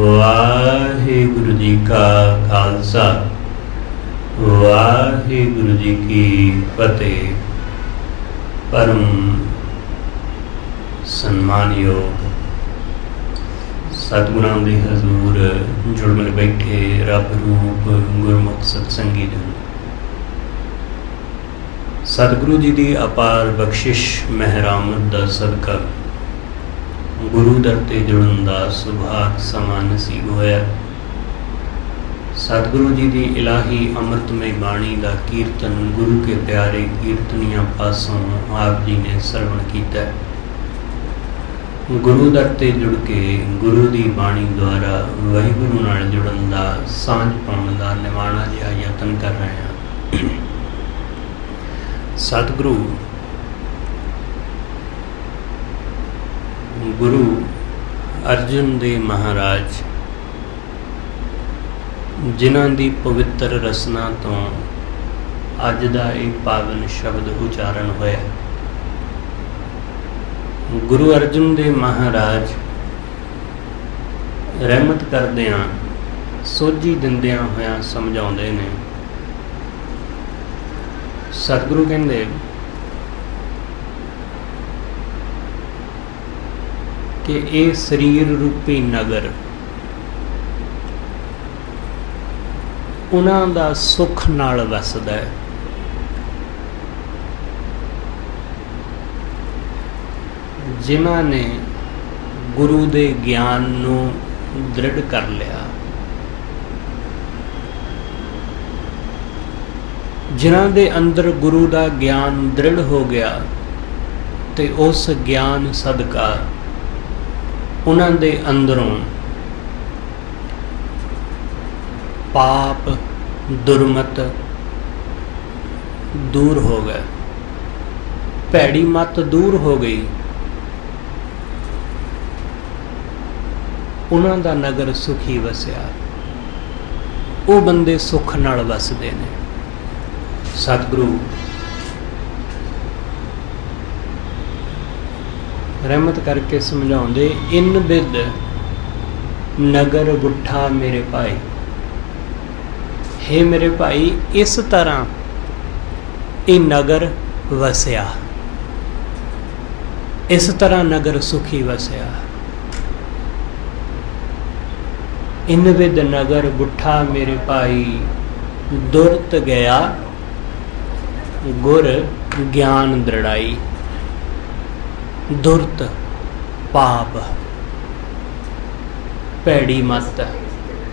वाहिगुरु जी का खालसा वाहिगुरु जी की फतेह। परम सन्मानयोग सतगुरां दे हजूर जुड़ मिल बैठे रब रूप गुरमुख सत्संगी जन, सतगुरु जी की अपार बख्शिश महरामत दा सदका गुरु दर ते जुड़न दा सुभाग समा नसीब होया। सतगुरु जी की इलाही अमृतमय बाणी का कीर्तन गुरु के प्यारे कीर्तनिया पासों आप जी ने श्रवण किया। गुरु दर ते जुड़ के गुरु की बाणी द्वारा वाहिगुरु नाल जुड़न का सांझ पाउण का निवाणा जिहा यतन कर रहे हैं। सतगुरु गुरु अर्जुन दे महाराज जिन्हां दी पवित्र रसना तो अज दा एक पावन शब्द उचारण होया। गुरु अर्जुन दे महाराज रहमत करदियां सोझी दिंदियां होया समझाउंदे ने। सतगुरु कहंदे कि ये शरीर रूपी नगर उन्हां दा सुख नाल वसदा है। जिन्हां ने गुरु दे ज्ञान नूं दृढ़ कर लिया, जिन्हां दे अंदर गुरु दा ज्ञान दृढ़ हो गया ते उस ज्ञान सदका उन्हां दे अंदरों पाप दुर्मत दूर हो गए, भैड़ी मत दूर हो गई। उन्हां दा नगर सुखी वसिया। वो बंदे सुख नाल वसदे ने। सतगुरु रहमत करके समझाउंदे, इन बिद नगर बुठा मेरे भाई। हे मेरे भाई, इस तरह ये नगर वसिया, इस तरह नगर सुखी वसिया। इन बिद नगर बुठा मेरे भाई, दुरत गया गुर ज्ञान दृढ़ाई। दुरत पाप भैड़ी मत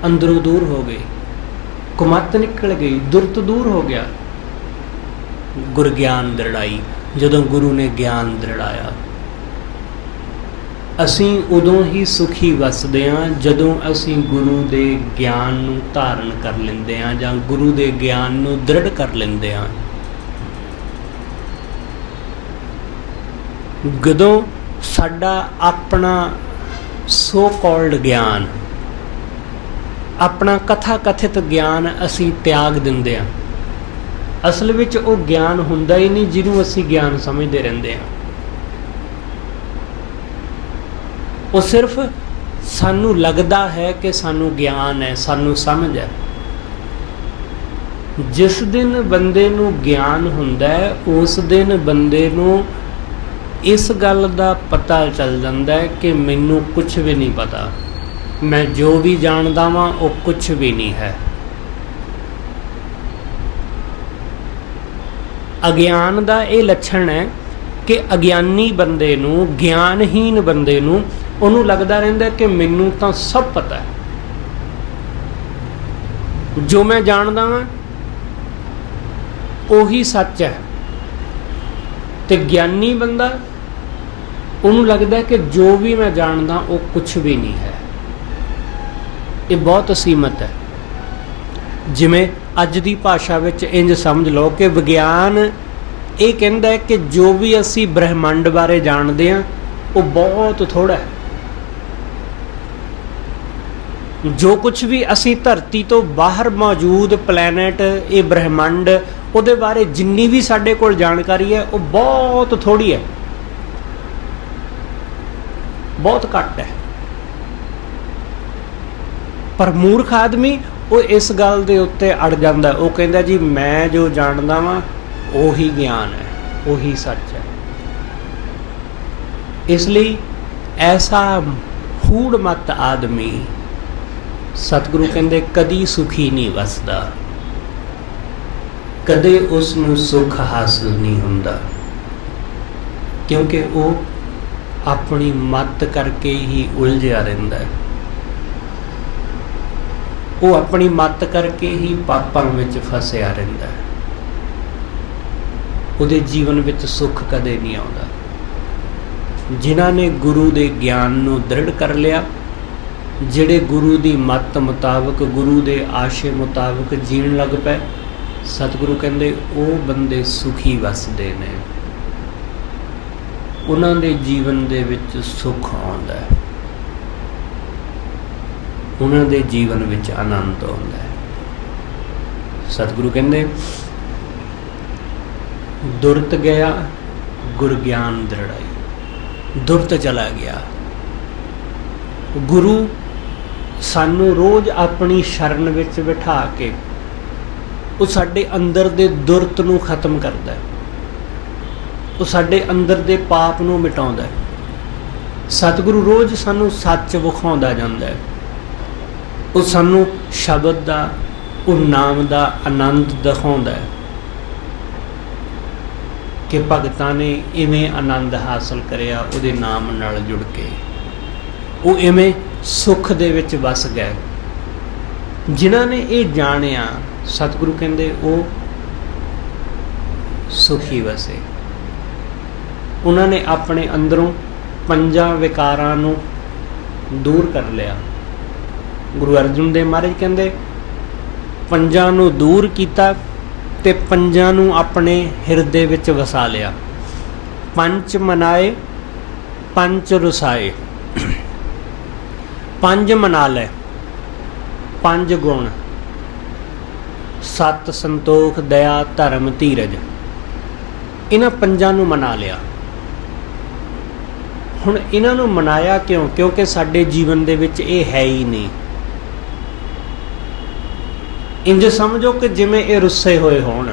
अंदरों दूर हो गई, कुमत निकल गई, दुरत दूर हो गया। गुर ज्ञान दृढ़ाई, जदों गुरु ने ज्ञान दृढ़ाया। असीं उदों ही सुखी वसदे हां जदों असीं गुरु दे ज्ञान नूं धारण कर लैंदे हां जां गुरु दे ज्ञान नूं दृढ़ कर लैंदे हां। जदों साडा अपना सो कॉल्ड ज्ञान, अपना कथा कथित ज्ञान असी त्याग दिंदे हां। असल विच वो ज्ञान हुंदा ही नहीं जिहनूं असी ज्ञान समझदे रहिंदे हां। वो सिर्फ सानू लगदा है कि सानू ज्ञान है, सानू समझ है। जिस दिन बंदे नूं ज्ञान हुंदा है उस दिन बंदे नूं इस गल का पता चल जाता है कि मैनू कुछ भी नहीं पता, मैं जो भी जानता वां वो कुछ भी नहीं है। अज्ञान का ये लक्षण है कि अज्ञानी बंदे नूं, ज्ञानहीन बंदे नूं उन्होंने लगता रहिंदा कि मैनू तो सब पता है, जो मैं जानता वां उही सच है। ते ज्ञानी बंदा उन्होंने लगता है कि जो भी मैं जानता वो कुछ भी नहीं है। ये बहुत सीमित है। जिमें अज की भाषा विच इंज समझ लो कि विज्ञान ये कहता है कि जो भी असी ब्रह्मंड बारे जानते हैं वो बहुत थोड़ा है। जो कुछ भी असी धरती तो बाहर मौजूद प्लैनेट ये ब्रह्मंड उहदे बारे जिन्नी भी साडे कोल जानकारी है वो बहुत थोड़ी है, बहुत घट है। पर मूर्ख आदमी वो इस गल दे उत्ते अड़ जाता, वो कहता जी मैं जो जानदा वां ਉਹੀ ਗਿਆਨ है, ਉਹੀ सच है। इसलिए ऐसा हूड़-मत आदमी सतगुरु कहते कदी सुखी नहीं वसदा, कदे उसनूं सुख हासिल नहीं हुंदा, क्योंकि वो अपनी मत करके ही उलझिया रहिंदा है। वो अपनी मत करके ही पापां विच फसिया रहिंदा है। ਉਹਦੇ जीवन ਵਿੱਚ सुख कदे नहीं आउंदा। जिन्हां ने गुरु दे ज्ञान नूं दृढ़ कर लिया, ਜਿਹੜੇ गुरु ਦੀ मत मुताबिक गुरु ਦੇ आशे मुताबिक जीण लग पए, सतगुरु ਕਹਿੰਦੇ ਉਹ ਬੰਦੇ सुखी ਵਸਦੇ ਨੇ, ਉਹਨਾਂ ਦੇ ਜੀਵਨ ਦੇ ਵਿੱਚ ਸੁੱਖ ਆਉਂਦਾ ਹੈ, ਉਹਨਾਂ ਦੇ ਜੀਵਨ ਵਿੱਚ ਆਨੰਦ ਆਉਂਦਾ ਹੈ। ਸਤਿਗੁਰੂ ਕਹਿੰਦੇ दुरत गया गुर ज्ञान दृढ़ाई, दुरत चला गया। गुरु सानू रोज़ अपनी शरण विच बिठा के वो साडे अंदर दे दुरत नूं खत्म करदा है, वो साडे अंदर दे पाप नूं मिटाउंदा है। सतगुरु रोज़ सानू सच विखाउंदा जांदा है, वो सानू शब्द दा, वो नाम दा आनंद दिखाउंदा है कि भगतां ने इवें आनंद हासिल करिया उहदे नाम नाल जुड़ के, वो इवें सुख दे विच वस गए। जिन्हां ने ये जानिया सतगुरु कहंदे वो सुखी वसे। उन्हां ने अपने अंदरों पंजां विकारां नूं दूर कर लिया। गुरु अर्जुन देव महाराज कहंदे पंजां नूं दूर कीता ते पंजां नूं अपने हिरदे विच वसा लिया। पंच मनाए पंच रुसाए, पंज मना लै, पंज गुण सत संतोख दया धर्म धीरज, इन्हां पंजां नूं मना लिया। हुण इन्हां नूं मनाया क्यों? क्योंकि साडे जीवन दे विच ये है ही नहीं। इंज समझो कि जिमें ये रुस्से होए होण।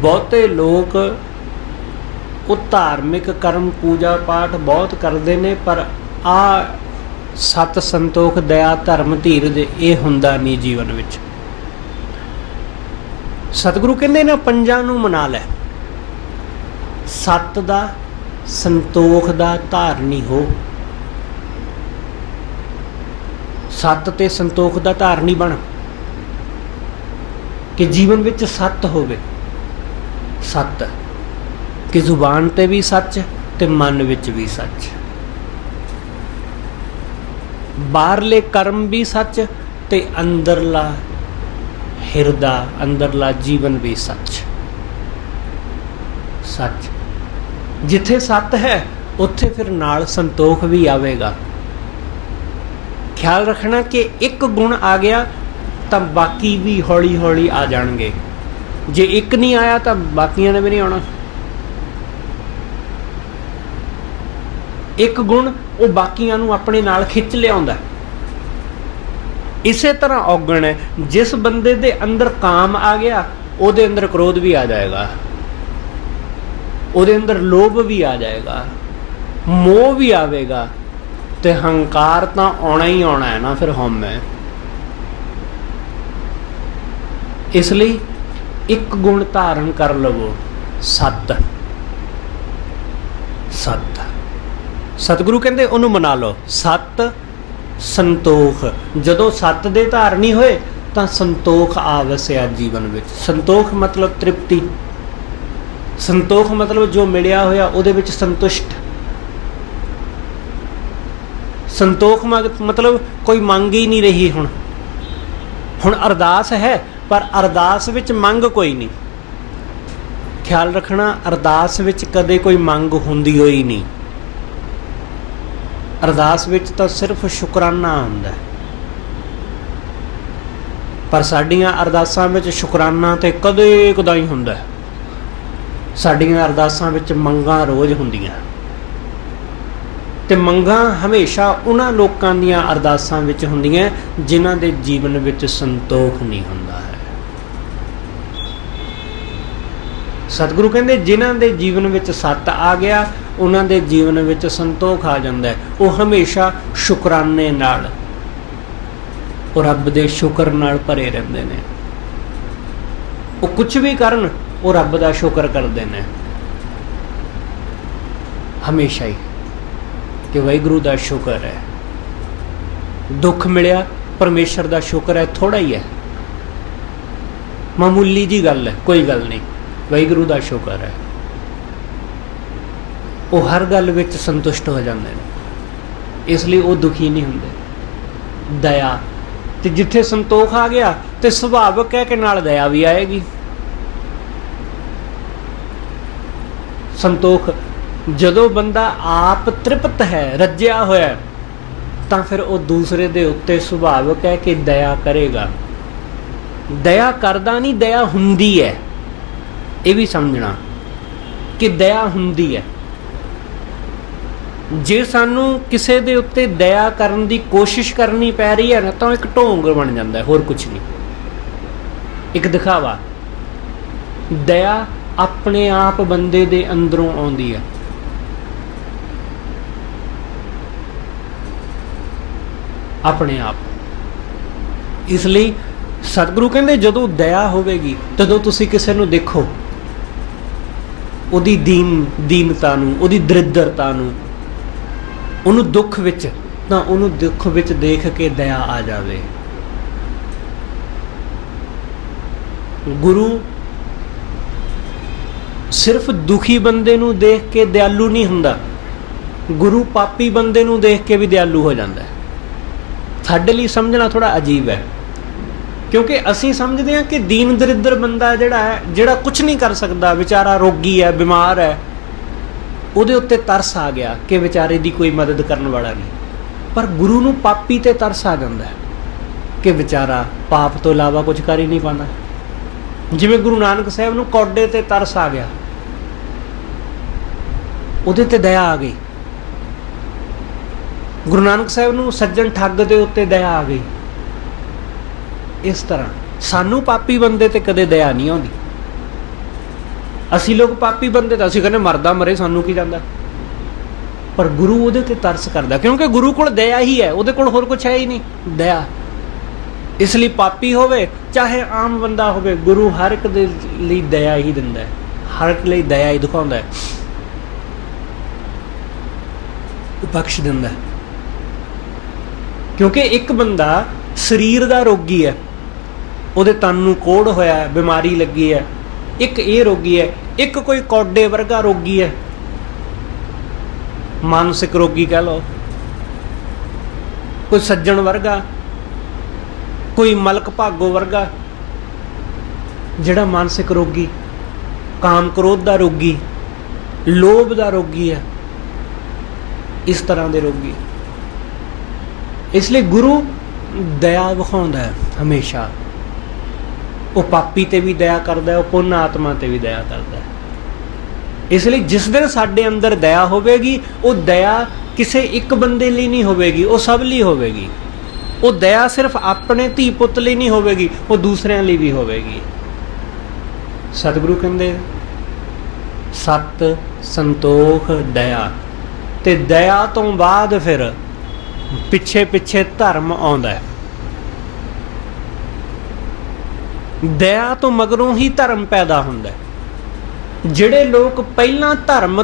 बहुते लोग वो धार्मिक कर्म पूजा पाठ बहुत करते हैं, पर आ सत संतोख दया धर्म धीरज ये हुंदा नहीं जीवन विच। सतगुरु कहंदे ना पंजां नूं मना लै, सत दा संतोख दा धारनी हो, सत ते संतोख दा धारनी बन कि जीवन विच सत होवे। सत कि जुबान ते भी सच ते मन विच भी सच, बाहरले कर्म भी सच ते अंदरला हिरदा अंदरला जीवन भी सच। सच जिथे सत है उत्थे फिर नाल संतोख भी आवेगा। ख्याल रखना कि एक गुण आ गया तो बाकी भी हौली हौली आ जाएंगे, जे एक नहीं आया तो बाकियां ने भी नहीं आना। एक गुण वो बाकियां नूं अपने नाल खिच लियाउंदा। इसे तरह औगण है, जिस बंदे दे अंदर काम आ गया उहदे अंदर क्रोध भी आ जाएगा, उहदे अंदर लोभ भी आ जाएगा, मोह भी आवेगा, ते हंकार तो आना ही आना है ना, फिर हम है। इसलिए एक गुण धारण कर लवो, सत। सत सतगुरु कहते उन्होंने मना लो। सत संतोख, जदों सत दे धारनी होए तो संतोख आ वसिया जीवन विच। संतोख मतलब तृप्ति, संतोख मतलब जो मिलिया होया उहदे विच संतुष्ट। संतोख मतलब कोई मंग ही नहीं रही। हुण अरदास है पर अरदास विच मंग कोई नहीं। ख्याल रखना, अरदास विच कदे कोई मंग हुंदी होई नहीं। अरदास विच तो सिर्फ शुकराना हुंदा है, पर साडियां अरदासां विच शुकराना ते कदे कदाई हुंदा है। साडियां अरदासां विच मंगां रोज़ हुंदियां। ਤੇ ਮੰਗਾਂ ਹਮੇਸ਼ਾ ਉਹਨਾਂ ਲੋਕਾਂ ਦੀਆਂ ਅਰਦਾਸਾਂ ਵਿੱਚ ਹੁੰਦੀਆਂ ਜਿਨ੍ਹਾਂ ਦੇ ਜੀਵਨ ਵਿੱਚ ਸੰਤੋਖ ਨਹੀਂ ਹੁੰਦਾ ਹੈ। ਸਤਿਗੁਰੂ ਕਹਿੰਦੇ ਜਿਨ੍ਹਾਂ ਦੇ ਜੀਵਨ ਵਿੱਚ ਸੱਤ ਆ ਗਿਆ ਉਹਨਾਂ ਦੇ ਜੀਵਨ ਵਿੱਚ ਸੰਤੋਖ ਆ ਜਾਂਦਾ ਹੈ। ਉਹ ਹਮੇਸ਼ਾ ਸ਼ੁਕਰਾਨੇ ਨਾਲ, ਉਹ ਰੱਬ ਦੇ ਸ਼ੁਕਰ ਨਾਲ ਭਰੇ ਰਹਿੰਦੇ ਨੇ। ਉਹ ਕੁਝ ਵੀ ਕਰਨ ਉਹ ਰੱਬ ਦਾ ਸ਼ੁਕਰ ਕਰਦੇ ਨੇ ਹਮੇਸ਼ਾ ਹੀ, ਕਿ ਵਾਹਿਗੁਰੂ ਦਾ ਸ਼ੁਕਰ ਹੈ। ਦੁੱਖ ਮਿਲਿਆ ਪਰਮੇਸ਼ਰ ਦਾ ਸ਼ੁਕਰ ਹੈ, ਥੋੜਾ ਹੀ ਹੈ, ਮਾਮੂਲੀ ਜੀ ਗੱਲ ਹੈ, ਕੋਈ ਗੱਲ ਨਹੀਂ, ਵਾਹਿਗੁਰੂ ਦਾ ਸ਼ੁਕਰ ਹੈ। ਉਹ ਹਰ ਗੱਲ ਵਿੱਚ ਸੰਤੁਸ਼ਟ ਹੋ ਜਾਂਦੇ ਨੇ, ਇਸ ਲਈ ਉਹ ਦੁਖੀ ਨਹੀਂ ਹੁੰਦੇ। ਦਇਆ, ਤੇ ਜਿੱਥੇ ਸੰਤੋਖ ਆ ਗਿਆ ਤੇ ਸੁਭਾਵਿਕ ਹੈ ਕਿ ਨਾਲ ਦਇਆ ਵੀ ਆਏਗੀ। ਸੰਤੋਖ, ਜਦੋਂ ਬੰਦਾ ਆਪ ਤ੍ਰਿਪਤ ਹੈ, ਰੱਜਿਆ ਹੋਇਆ, ਤਾਂ ਫਿਰ ਉਹ ਦੂਸਰੇ ਦੇ ਉੱਤੇ ਸੁਭਾਵਿਕ ਹੈ ਕਿ ਦਇਆ ਕਰੇਗਾ। ਦਇਆ ਕਰਦਾ ਨਹੀਂ, ਦਇਆ ਹੁੰਦੀ ਹੈ। ਇਹ ਵੀ ਸਮਝਣਾ ਕਿ ਦਇਆ ਹੁੰਦੀ ਹੈ। ਜੇ ਸਾਨੂੰ ਕਿਸੇ ਦੇ ਉੱਤੇ ਦਇਆ ਕਰਨ ਦੀ ਕੋਸ਼ਿਸ਼ ਕਰਨੀ ਪੈ ਰਹੀ ਹੈ ਨਾ, ਤਾਂ ਇੱਕ ਢੋਂਗ ਬਣ ਜਾਂਦਾ ਹੈ, ਹੋਰ ਕੁਛ ਨਹੀਂ, ਇੱਕ ਦਿਖਾਵਾ। ਦਇਆ ਆਪਣੇ ਆਪ ਬੰਦੇ ਦੇ ਅੰਦਰੋਂ ਆਉਂਦੀ ਹੈ। ਆਪਣੇ ਆਪ। ਇਸ ਲਈ ਸਤਿਗੁਰੂ ਕਹਿੰਦੇ ਜਦੋਂ ਦਇਆ ਹੋਵੇਗੀ ਤਦੋਂ ਤੁਸੀਂ ਕਿਸੇ ਨੂੰ ਦੇਖੋ, ਉਹਦੀ ਦੀਨਤਾ ਨੂੰ, ਉਹਦੀ ਦਰਿਦਰਤਾ ਨੂੰ, ਉਹਨੂੰ ਦੁੱਖ ਵਿੱਚ, ਤਾਂ ਉਹਨੂੰ ਦੁੱਖ ਵਿੱਚ ਦੇਖ ਕੇ ਦਇਆ ਆ ਜਾਵੇ। ਗੁਰੂ ਸਿਰਫ ਦੁਖੀ ਬੰਦੇ ਨੂੰ ਦੇਖ ਕੇ ਦਿਆਲੂ ਨਹੀਂ ਹੁੰਦਾ, ਗੁਰੂ ਪਾਪੀ ਬੰਦੇ ਨੂੰ ਦੇਖ ਕੇ ਵੀ ਦਿਆਲੂ ਹੋ ਜਾਂਦਾ ਹੈ। ਸਾਡੇ ਲਈ ਸਮਝਣਾ ਥੋੜਾ ਅਜੀਬ ਹੈ, ਕਿਉਂਕਿ ਅਸੀਂ ਸਮਝਦੇ ਹਾਂ ਕਿ ਦੀਨ ਦਰਿਦਰ ਬੰਦਾ ਜਿਹੜਾ ਹੈ, ਜਿਹੜਾ ਕੁਝ ਨਹੀਂ ਕਰ ਸਕਦਾ, ਵਿਚਾਰਾ ਰੋਗੀ ਹੈ, ਬਿਮਾਰ ਹੈ, ਉਹਦੇ ਉੱਤੇ ਤਰਸ ਆ ਗਿਆ ਕਿ ਵਿਚਾਰੇ ਦੀ ਕੋਈ ਮਦਦ ਕਰਨ ਵਾਲਾ ਨਹੀਂ। ਪਰ ਗੁਰੂ ਨੂੰ ਪਾਪੀ ਤੇ ਤਰਸ ਆ ਜਾਂਦਾ ਹੈ ਕਿ ਵਿਚਾਰਾ ਪਾਪ ਤੋਂ ਇਲਾਵਾ ਕੁਝ ਕਰ ਹੀ ਨਹੀਂ ਪਾਉਂਦਾ। ਜਿਵੇਂ ਗੁਰੂ ਨਾਨਕ ਸਾਹਿਬ ਨੂੰ ਕੌਡੇ ਤੇ ਤਰਸ ਆ ਗਿਆ, ਉਹਦੇ ਤੇ ਦਇਆ ਆ ਗਈ। ਗੁਰੂ ਨਾਨਕ ਸਾਹਿਬ ਨੂੰ ਸੱਜਣ ਠੱਗ ਦੇ ਉੱਤੇ ਦਇਆ ਆ ਗਈ। ਇਸ ਤਰ੍ਹਾਂ ਸਾਨੂੰ ਪਾਪੀ ਬੰਦੇ ਤੇ ਕਦੇ ਦਇਆ ਨਹੀਂ ਆਉਂਦੀ। ਅਸੀਂ ਲੋਕ ਪਾਪੀ ਬੰਦੇ ਤਾਂ ਅਸੀਂ ਕਹਿੰਦੇ ਮਰਦਾ ਮਰੇ, ਸਾਨੂੰ ਕੀ ਜਾਂਦਾ। ਪਰ ਗੁਰੂ ਉਹਦੇ ਤੇ ਤਰਸ ਕਰਦਾ, ਕਿਉਂਕਿ ਗੁਰੂ ਕੋਲ ਦਇਆ ਹੀ ਹੈ, ਉਹਦੇ ਕੋਲ ਹੋਰ ਕੁਛ ਹੈ ਹੀ ਨਹੀਂ, ਦਇਆ। ਇਸ ਲਈ ਪਾਪੀ ਹੋਵੇ ਚਾਹੇ ਆਮ ਬੰਦਾ ਹੋਵੇ, ਗੁਰੂ ਹਰ ਇੱਕ ਦੇ ਲਈ ਦਇਆ ਹੀ ਦਿੰਦਾ ਹੈ, ਹਰ ਇੱਕ ਲਈ ਦਇਆ ਹੀ ਦਿਖਾਉਂਦਾ ਹੈ, ਬਖਸ਼ ਦਿੰਦਾ ਹੈ। ਕਿਉਂਕਿ ਇੱਕ ਬੰਦਾ ਸਰੀਰ ਦਾ ਰੋਗੀ ਹੈ, ਉਹਦੇ ਤਨ ਨੂੰ ਕੋੜ ਹੋਇਆ ਹੈ, ਬਿਮਾਰੀ ਲੱਗੀ ਹੈ, ਇੱਕ ਇਹ ਰੋਗੀ ਹੈ, ਇੱਕ ਕੋਈ ਕੌਡੇ ਵਰਗਾ ਰੋਗੀ ਹੈ, ਮਾਨਸਿਕ ਰੋਗੀ ਕਹਿ ਲਓ, ਕੋਈ ਸੱਜਣ ਵਰਗਾ, ਕੋਈ ਮਲਕ ਭਾਗੋ ਵਰਗਾ, ਜਿਹੜਾ ਮਾਨਸਿਕ ਰੋਗੀ, ਕਾਮ ਕ੍ਰੋਧ ਦਾ ਰੋਗੀ, ਲੋਭ ਦਾ ਰੋਗੀ ਹੈ, ਇਸ ਤਰ੍ਹਾਂ ਦੇ ਰੋਗੀ। ਇਸ ਲਈ ਗੁਰੂ ਦਇਆ ਵਿਖਾਉਂਦਾ ਹੈ ਹਮੇਸ਼ਾ। ਉਹ ਪਾਪੀ ਤੇ ਵੀ ਦਇਆ ਕਰਦਾ ਹੈ, ਉਹ ਪੁੰਨ ਆਤਮਾ ਤੇ ਵੀ ਦਇਆ ਕਰਦਾ ਹੈ। ਇਸ ਲਈ ਜਿਸ ਦਿਨ ਸਾਡੇ ਅੰਦਰ ਦਇਆ ਹੋਵੇਗੀ, ਉਹ ਦਇਆ ਕਿਸੇ ਇੱਕ ਬੰਦੇ ਲਈ ਨਹੀਂ ਹੋਵੇਗੀ, ਉਹ ਸਭ ਲਈ ਹੋਵੇਗੀ। ਉਹ ਦਇਆ ਸਿਰਫ ਆਪਣੇ ਧੀ ਪੁੱਤ ਲਈ ਨਹੀਂ ਹੋਵੇਗੀ, ਉਹ ਦੂਸਰਿਆਂ ਲਈ ਵੀ ਹੋਵੇਗੀ। ਸਤਿਗੁਰੂ ਕਹਿੰਦੇ ਸਤ, ਸੰਤੋਖ, ਦਇਆ, ਤੇ ਦਇਆ ਤੋਂ ਬਾਅਦ ਫਿਰ ਪਿੱਛੇ ਪਿੱਛੇ ਧਰਮ ਆਉਂਦਾ ਹੈ। ਦਇਆ ਤੋਂ ਮਗਰੋਂ ਹੀ ਧਰਮ ਪੈਦਾ ਹੁੰਦਾ ਹੈ। ਜਿਹੜੇ ਲੋਕ ਪਹਿਲਾਂ ਧਰਮ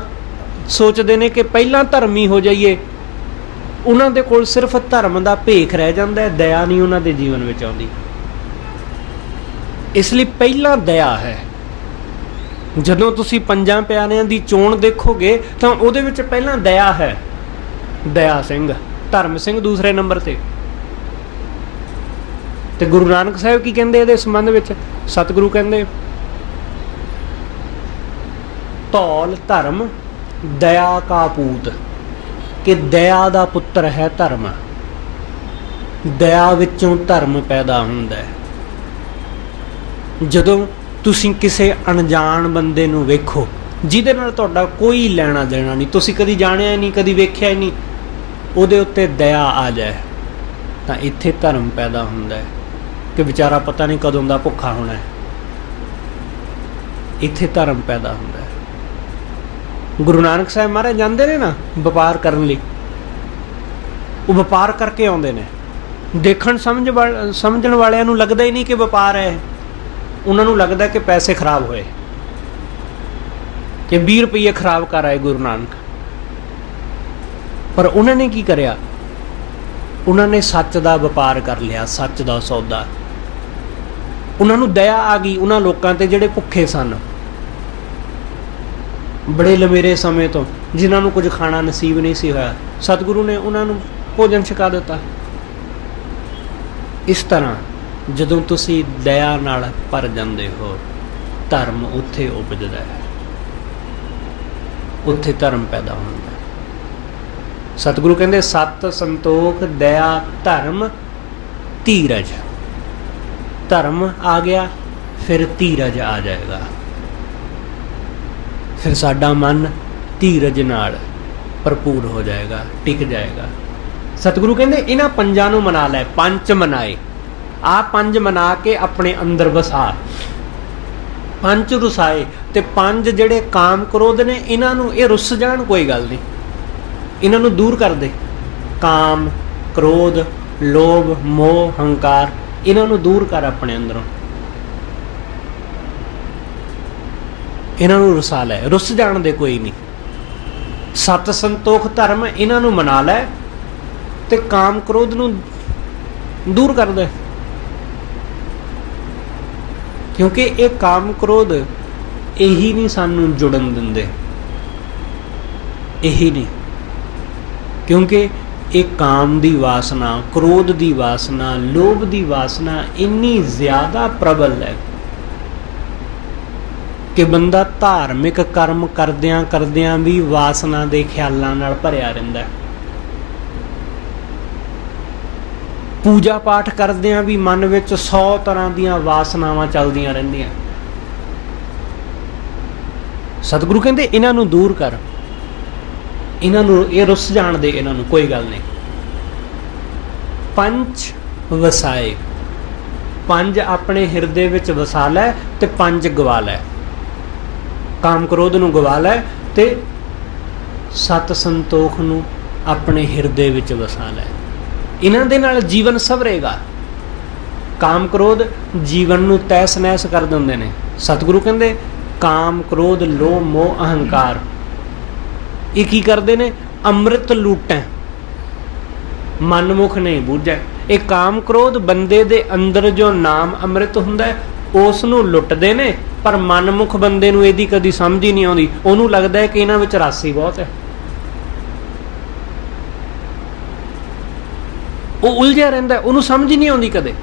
ਸੋਚਦੇ ਨੇ ਕਿ ਪਹਿਲਾਂ ਧਰਮੀ ਹੋ ਜਾਈਏ, ਉਹਨਾਂ ਦੇ ਕੋਲ ਸਿਰਫ ਧਰਮ ਦਾ ਭੇਖ ਰਹਿ ਜਾਂਦਾ ਹੈ, ਦਇਆ ਨਹੀਂ ਉਹਨਾਂ ਦੇ ਜੀਵਨ ਵਿੱਚ ਆਉਂਦੀ। ਇਸ ਲਈ ਪਹਿਲਾਂ ਦਇਆ ਹੈ। ਜਦੋਂ ਤੁਸੀਂ ਪੰਜਾਂ ਪਿਆਰਿਆਂ ਦੀ ਚੋਣ ਦੇਖੋਗੇ ਤਾਂ ਉਹਦੇ ਵਿੱਚ ਪਹਿਲਾਂ ਦਇਆ ਹੈ। ਦਇਆ ਸਿੰਘ, ਧਰਮ ਸਿੰਘ ਦੂਸਰੇ ਨੰਬਰ ਤੇ ਗੁਰੂ ਨਾਨਕ ਸਾਹਿਬ ਕੀ ਕਹਿੰਦੇ ਇਹਦੇ ਸੰਬੰਧ ਵਿੱਚ? ਸਤਿਗੁਰੂ ਕਹਿੰਦੇ ਧੌਲ ਧਰਮ ਦਇਆ ਕਾ ਪੂਤ, ਕਿ ਦਇਆ ਦਾ ਪੁੱਤਰ ਹੈ ਧਰਮ। ਦਇਆ ਵਿੱਚੋਂ ਧਰਮ ਪੈਦਾ ਹੁੰਦਾ ਹੈ। ਜਦੋਂ ਤੁਸੀਂ ਕਿਸੇ ਅਣਜਾਣ ਬੰਦੇ ਨੂੰ ਵੇਖੋ ਜਿਹਦੇ ਨਾਲ ਤੁਹਾਡਾ ਕੋਈ ਲੈਣਾ ਦੇਣਾ ਨਹੀਂ, ਤੁਸੀਂ ਕਦੀ ਜਾਣਿਆ ਨਹੀਂ, ਕਦੀ ਵੇਖਿਆ ਹੀ ਨਹੀਂ, ਉਹਦੇ ਉੱਤੇ ਦਇਆ ਆ ਜਾਏ ਤਾਂ ਇੱਥੇ ਧਰਮ ਪੈਦਾ ਹੁੰਦਾ ਹੈ ਕਿ ਵਿਚਾਰਾ ਪਤਾ ਨਹੀਂ ਕਦੋਂ ਦਾ ਭੁੱਖਾ ਹੋਣਾ ਹੈ। ਇੱਥੇ ਧਰਮ ਪੈਦਾ ਹੁੰਦਾ ਹੈ। ਗੁਰੂ ਨਾਨਕ ਸਾਹਿਬ ਮਹਾਰਾਜ ਜਾਂਦੇ ਨੇ ਨਾ ਵਪਾਰ ਕਰਨ ਲਈ, ਉਹ ਵਪਾਰ ਕਰਕੇ ਆਉਂਦੇ ਨੇ। ਦੇਖਣ ਸਮਝਣ ਵਾਲਿਆਂ ਨੂੰ ਲੱਗਦਾ ਹੀ ਨਹੀਂ ਕਿ ਵਪਾਰ ਹੈ, ਉਹਨਾਂ ਨੂੰ ਲੱਗਦਾ ਕਿ ਪੈਸੇ ਖਰਾਬ ਹੋਏ, ਕਿ 20 ਰੁਪਏ ਖਰਾਬ ਕਰ ਆਏ ਗੁਰੂ ਨਾਨਕ। ਪਰ ਉਹਨਾਂ ਨੇ ਕੀ ਕਰਿਆ? ਉਹਨਾਂ ਨੇ ਸੱਚ ਦਾ ਵਪਾਰ ਕਰ ਲਿਆ, ਸੱਚ ਦਾ ਸੌਦਾ। ਉਹਨਾਂ ਨੂੰ ਦਇਆ ਆ ਗਈ ਉਹਨਾਂ ਲੋਕਾਂ ਤੇ ਜਿਹੜੇ ਭੁੱਖੇ ਸਨ ਬੜੇ ਲੰਮੇਰੇ ਸਮੇਂ ਤੋਂ, ਜਿਨ੍ਹਾਂ ਨੂੰ ਕੁਝ ਖਾਣਾ ਨਸੀਬ ਨਹੀਂ ਸੀ ਹੋਇਆ। ਸਤਿਗੁਰੂ ਨੇ ਉਹਨਾਂ ਨੂੰ ਭੋਜਨ ਛਕਾ ਦਿੱਤਾ। ਇਸ ਤਰ੍ਹਾਂ ਜਦੋਂ ਤੁਸੀਂ ਦਇਆ ਨਾਲ ਭਰ ਜਾਂਦੇ ਹੋ, ਧਰਮ ਉੱਥੇ ਉਪਜਦਾ ਹੈ, ਉੱਥੇ ਧਰਮ ਪੈਦਾ ਹੁੰਦਾ ਹੈ। ਸਤਿਗੁਰੂ ਕਹਿੰਦੇ ਸਤ, ਸੰਤੋਖ, ਦਇਆ, ਧਰਮ, ਧੀਰਜ। ਧਰਮ ਆ ਗਿਆ, ਫਿਰ ਧੀਰਜ ਆ ਜਾਏਗਾ। ਫਿਰ ਸਾਡਾ ਮਨ ਧੀਰਜ ਨਾਲ ਭਰਪੂਰ ਹੋ ਜਾਏਗਾ, ਟਿਕ ਜਾਏਗਾ। ਸਤਿਗੁਰੂ ਕਹਿੰਦੇ ਇਹਨਾਂ ਪੰਜਾਂ ਨੂੰ ਮਨਾ ਲੈ। ਪੰਜ ਮਨਾਏ, ਆ ਪੰਜ ਮਨਾ ਕੇ ਆਪਣੇ ਅੰਦਰ ਵਸਾ। ਪੰਜ ਰੁਸਾਏ, ਤੇ ਪੰਜ ਜਿਹੜੇ ਕਾਮ ਕ੍ਰੋਧ ਨੇ ਇਹਨਾਂ ਨੂੰ ਇਹ ਰੁੱਸ ਜਾਣ, ਕੋਈ ਗੱਲ ਨਹੀਂ, ਇਹਨਾਂ ਨੂੰ ਦੂਰ ਕਰ ਦੇ। ਕਾਮ, ਕ੍ਰੋਧ, ਲੋਭ, ਮੋਹ, ਹੰਕਾਰ, ਇਹਨਾਂ ਨੂੰ ਦੂਰ ਕਰ ਆਪਣੇ ਅੰਦਰੋਂ, ਇਹਨਾਂ ਨੂੰ ਰੁਸਾ ਲੈ, ਰੁੱਸ ਜਾਣ ਦੇ ਕੋਈ ਨਹੀਂ। ਸਤ, ਸੰਤੋਖ, ਧਰਮ ਇਹਨਾਂ ਨੂੰ ਮਨਾ ਲੈ ਤੇ ਕਾਮ ਕ੍ਰੋਧ ਨੂੰ ਦੂਰ ਕਰ ਦੇ। ਕਿਉਂਕਿ ਇਹ ਕਾਮ ਕ੍ਰੋਧ ਇਹੀ ਨਹੀਂ ਸਾਨੂੰ ਜੁੜਨ ਦਿੰਦੇ, ਇਹੀ ਨਹੀਂ। ਕਿਉਂਕਿ ਇਹ ਕਾਮ ਦੀ ਵਾਸਨਾ, ਕ੍ਰੋਧ ਦੀ ਵਾਸਨਾ, ਲੋਭ ਦੀ ਵਾਸਨਾ ਇੰਨੀ ਜ਼ਿਆਦਾ ਪ੍ਰਬਲ ਹੈ ਕਿ ਬੰਦਾ ਧਾਰਮਿਕ ਕਰਮ ਕਰਦਿਆਂ ਕਰਦਿਆਂ ਵੀ ਵਾਸਨਾ ਦੇ ਖਿਆਲਾਂ ਨਾਲ ਭਰਿਆ ਰਹਿੰਦਾ। ਪੂਜਾ ਪਾਠ ਕਰਦਿਆਂ ਵੀ ਮਨ ਵਿੱਚ 100 ਤਰ੍ਹਾਂ ਦੀਆਂ ਵਾਸਨਾਵਾਂ ਚੱਲਦੀਆਂ ਰਹਿੰਦੀਆਂ। ਸਤਿਗੁਰੂ ਕਹਿੰਦੇ ਇਹਨਾਂ ਨੂੰ ਦੂਰ ਕਰ, ਇਹਨਾਂ ਨੂੰ ਇਹ ਰੁੱਸ ਜਾਣ ਦੇ, ਇਹਨਾਂ ਨੂੰ ਕੋਈ ਗੱਲ ਨਹੀਂ। ਪੰਜ ਵਸਾਏ, ਪੰਜ ਆਪਣੇ ਹਿਰਦੇ ਵਿੱਚ ਵਸਾ ਲੈ ਤੇ ਪੰਜ ਗਵਾ ਲੈ। ਕਾਮ ਕ੍ਰੋਧ ਨੂੰ ਗਵਾ ਲੈ ਤੇ ਸਤ, ਸੰਤੋਖ ਨੂੰ ਆਪਣੇ ਹਿਰਦੇ ਵਿੱਚ ਵਸਾ ਲੈ। ਇਹਨਾਂ ਦੇ ਨਾਲ ਜੀਵਨ ਸਵਰੇਗਾ। ਕਾਮ ਕ੍ਰੋਧ ਜੀਵਨ ਨੂੰ ਤਹਿਸ ਨਹਿਸ ਕਰ ਦਿੰਦੇ ਨੇ। ਸਤਿਗੁਰੂ ਕਹਿੰਦੇ ਕਾਮ, ਕ੍ਰੋਧ, ਲੋਭ, ਮੋਹ, ਅਹੰਕਾਰ ਇਹ ਕੀ ਕਰਦੇ ਨੇ? ਅੰਮ੍ਰਿਤ ਲੂਟੈ, ਮਨਮੁਖ ਨਹੀਂ ਬੂਝੈ। ਇਹ ਕਾਮ ਕ੍ਰੋਧ ਬੰਦੇ ਦੇ ਅੰਦਰ ਜੋ ਨਾਮ ਅੰਮ੍ਰਿਤ ਹੁੰਦਾ ਹੈ ਉਸ ਨੂੰ ਲੁੱਟਦੇ ਨੇ, ਪਰ ਮਨਮੁਖ ਬੰਦੇ ਨੂੰ ਇਹਦੀ ਕਦੀ ਸਮਝ ਹੀ ਨਹੀਂ ਆਉਂਦੀ। ਉਹਨੂੰ ਲੱਗਦਾ ਹੈ ਕਿ ਇਹਨਾਂ ਵਿੱਚ ਰਾਸੀ ਬਹੁਤ ਹੈ, ਉਹ ਉਲਝਿਆ ਰਹਿੰਦਾ, ਉਹਨੂੰ ਸਮਝ ਹੀ ਨਹੀਂ ਆਉਂਦੀ ਕਦੇ।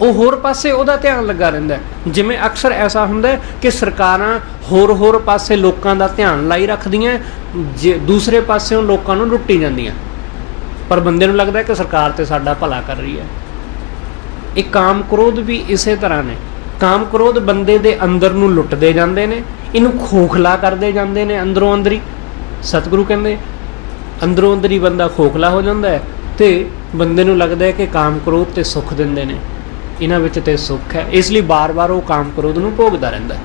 ਉਹ ਹੋਰ ਪਾਸੇ ਉਹਦਾ ਧਿਆਨ ਲੱਗਾ ਰਹਿੰਦਾ। ਜਿਵੇਂ ਅਕਸਰ ਐਸਾ ਹੁੰਦਾ ਕਿ ਸਰਕਾਰਾਂ ਹੋਰ ਪਾਸੇ ਲੋਕਾਂ ਦਾ ਧਿਆਨ ਲਾਈ ਰੱਖਦੀਆਂ, ਦੂਸਰੇ ਪਾਸਿਓਂ ਲੋਕਾਂ ਨੂੰ ਲੁੱਟੀ ਜਾਂਦੀਆਂ, ਪਰ ਬੰਦੇ ਨੂੰ ਲੱਗਦਾ ਕਿ ਸਰਕਾਰ ਤੇ ਸਾਡਾ ਭਲਾ ਕਰ ਰਹੀ ਹੈ। ਇਹ ਕਾਮ ਕ੍ਰੋਧ ਵੀ ਇਸੇ ਤਰ੍ਹਾਂ ਨੇ। ਕਾਮ ਕ੍ਰੋਧ ਬੰਦੇ ਦੇ ਅੰਦਰ ਨੂੰ ਲੁੱਟਦੇ ਜਾਂਦੇ ਨੇ, ਇਹਨੂੰ ਖੋਖਲਾ ਕਰਦੇ ਜਾਂਦੇ ਨੇ ਅੰਦਰੋਂ ਅੰਦਰੀ। ਸਤਿਗੁਰੂ ਕਹਿੰਦੇ ਅੰਦਰੋਂ ਅੰਦਰੀ ਬੰਦਾ ਖੋਖਲਾ ਹੋ ਜਾਂਦਾ ਹੈ ਤੇ ਬੰਦੇ ਨੂੰ ਲੱਗਦਾ ਹੈ ਕਿ ਕਾਮ ਕ੍ਰੋਧ ਤੇ ਸੁੱਖ ਦਿੰਦੇ ਨੇ, ਇਹਨਾਂ ਵਿੱਚ ਤੇ ਸੁੱਖ ਹੈ, ਇਸ ਲਈ ਬਾਰ-ਬਾਰ ਉਹ ਕਾਮ ਕ੍ਰੋਧ ਨੂੰ ਭੋਗਦਾ ਰਹਿੰਦਾ।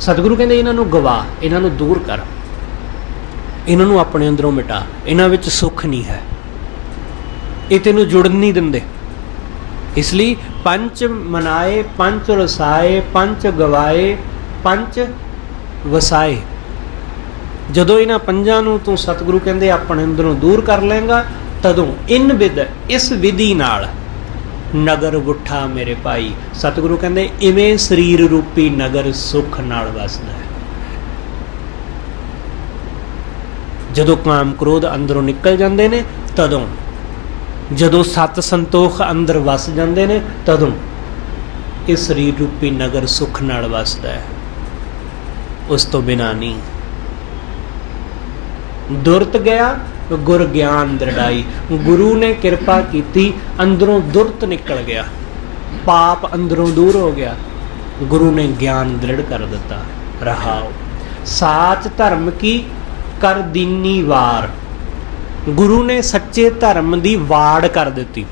ਸਤਿਗੁਰੂ ਕਹਿੰਦੇ ਇਹਨਾਂ ਨੂੰ ਗਵਾ, ਇਹਨਾਂ ਨੂੰ ਦੂਰ ਕਰ, ਇਹਨਾਂ ਨੂੰ ਆਪਣੇ ਅੰਦਰੋਂ ਮਿਟਾ। ਇਹਨਾਂ ਵਿੱਚ ਸੁੱਖ ਨਹੀਂ ਹੈ, ਇਹ ਤੈਨੂੰ ਜੁੜਨ ਨਹੀਂ ਦਿੰਦੇ। ਇਸ ਲਈ ਪੰਜ ਮਨਾਏ, ਪੰਜ ਰਸਾਏ, ਪੰਜ ਗਵਾਏ, ਪੰਜ ਵਸਾਏ। ਜਦੋਂ ਇਹਨਾਂ ਪੰਜਾਂ ਨੂੰ ਤੂੰ ਸਤਿਗੁਰੂ ਕਹਿੰਦੇ ਆਪਣੇ ਅੰਦਰੋਂ ਦੂਰ ਕਰ ਲਏਗਾ, ਤਦੋਂ ਇਨ ਵਿਦ, ਇਸ ਵਿਧੀ ਨਾਲ ਨਗਰ ਗੁੱਠਾ ਮੇਰੇ ਭਾਈ। ਸਤਿਗੁਰੂ ਕਹਿੰਦੇ ਇਵੇਂ ਸਰੀਰ ਰੂਪੀ ਨਗਰ ਸੁੱਖ ਨਾਲ ਵਸਦਾ ਹੈ। ਜਦੋਂ ਕਾਮ ਕ੍ਰੋਧ ਅੰਦਰੋਂ ਨਿਕਲ ਜਾਂਦੇ ਨੇ ਤਦੋਂ, ਜਦੋਂ ਸਤ ਸੰਤੋਖ ਅੰਦਰ ਵਸ ਜਾਂਦੇ ਨੇ ਤਦੋਂ ਇਹ ਸਰੀਰ ਰੂਪੀ ਨਗਰ ਸੁੱਖ ਨਾਲ ਵਸਦਾ ਹੈ, ਉਸ ਤੋਂ ਬਿਨਾਂ ਨਹੀਂ। ਦੁਰਤ ਗਿਆ ਗੁਰ ਗਿਆਨ ਦ੍ਰਿੜਾਈ। ਗੁਰੂ ਨੇ ਕਿਰਪਾ ਕੀਤੀ, ਅੰਦਰੋਂ ਦੁਰਤ ਨਿਕਲ ਗਿਆ, ਪਾਪ ਅੰਦਰੋਂ ਦੂਰ ਹੋ ਗਿਆ, ਗੁਰੂ ਨੇ ਗਿਆਨ ਦ੍ਰਿੜ ਕਰ ਦਿੱਤਾ। ਰਹਾਓ ਸਾਚ ਧਰਮ ਕੀ ਕਰ ਦੀਨੀ ਵਾਰ। ਗੁਰੂ ਨੇ ਸੱਚੇ ਧਰਮ ਦੀ ਵਾੜ ਕਰ ਦਿੱਤੀ।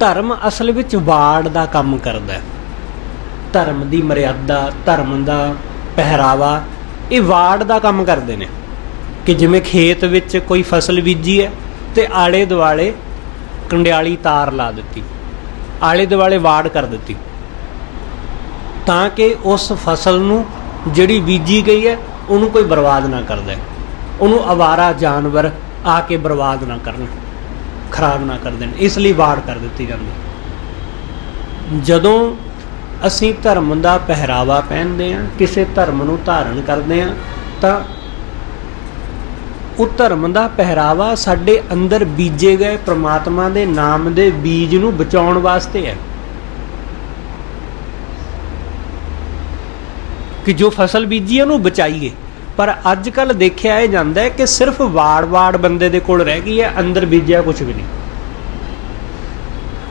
ਧਰਮ ਅਸਲ ਵਿੱਚ ਵਾੜ ਦਾ ਕੰਮ ਕਰਦਾ ਹੈ। ਧਰਮ ਦੀ ਮਰਿਆਦਾ, ਧਰਮ ਦਾ ਪਹਿਰਾਵਾ, ਇਹ ਵਾੜ ਦਾ ਕੰਮ ਕਰਦੇ ਨੇ। ਕਿ ਜਿਵੇਂ ਖੇਤ ਵਿੱਚ ਕੋਈ ਫਸਲ ਬੀਜੀ ਹੈ ਤੇ ਆਲੇ ਦੁਆਲੇ ਕੰਡਿਆਲੀ ਤਾਰ ਲਾ ਦਿੱਤੀ, ਆਲੇ ਦੁਆਲੇ ਵਾੜ ਕਰ ਦਿੱਤੀ, ਤਾਂ ਕਿ ਉਸ ਫਸਲ ਨੂੰ ਜਿਹੜੀ ਬੀਜੀ ਗਈ ਹੈ ਉਹਨੂੰ ਕੋਈ ਬਰਬਾਦ ਨਾ ਕਰਦਾ, ਉਹਨੂੰ ਅਵਾਰਾ ਜਾਨਵਰ ਆ ਕੇ ਬਰਬਾਦ ਨਾ ਕਰਨ, ਖਰਾਬ ਨਾ ਕਰ ਦੇਣ, ਇਸ ਲਈ ਵਾੜ ਕਰ ਦਿੱਤੀ ਜਾਂਦੀ। ਜਦੋਂ ਅਸੀਂ ਧਰਮ ਦਾ ਪਹਿਰਾਵਾ ਪਹਿਨਦੇ ਹਾਂ, ਕਿਸੇ ਧਰਮ ਨੂੰ ਧਾਰਨ ਕਰਦੇ ਹਾਂ, ਤਾਂ ਉਹ ਧਰਮ ਦਾ ਪਹਿਰਾਵਾ ਸਾਡੇ ਅੰਦਰ ਬੀਜੇ ਗਏ ਪ੍ਰਮਾਤਮਾ ਦੇ ਨਾਮ ਦੇ ਬੀਜ ਨੂੰ ਬਚਾਉਣ ਵਾਸਤੇ ਹੈ। ਕਿ ਜੋ ਫਸਲ ਬੀਜੀ ਹੈ ਉਹਨੂੰ ਬਚਾਈਏ। ਪਰ ਅੱਜ ਕੱਲ੍ਹ ਦੇਖਿਆ ਇਹ ਜਾਂਦਾ ਹੈ ਕਿ ਸਿਰਫ ਵਾੜ ਬੰਦੇ ਦੇ ਕੋਲ ਰਹਿ ਗਈ ਹੈ, ਅੰਦਰ ਬੀਜਿਆ ਕੁਛ ਵੀ ਨਹੀਂ।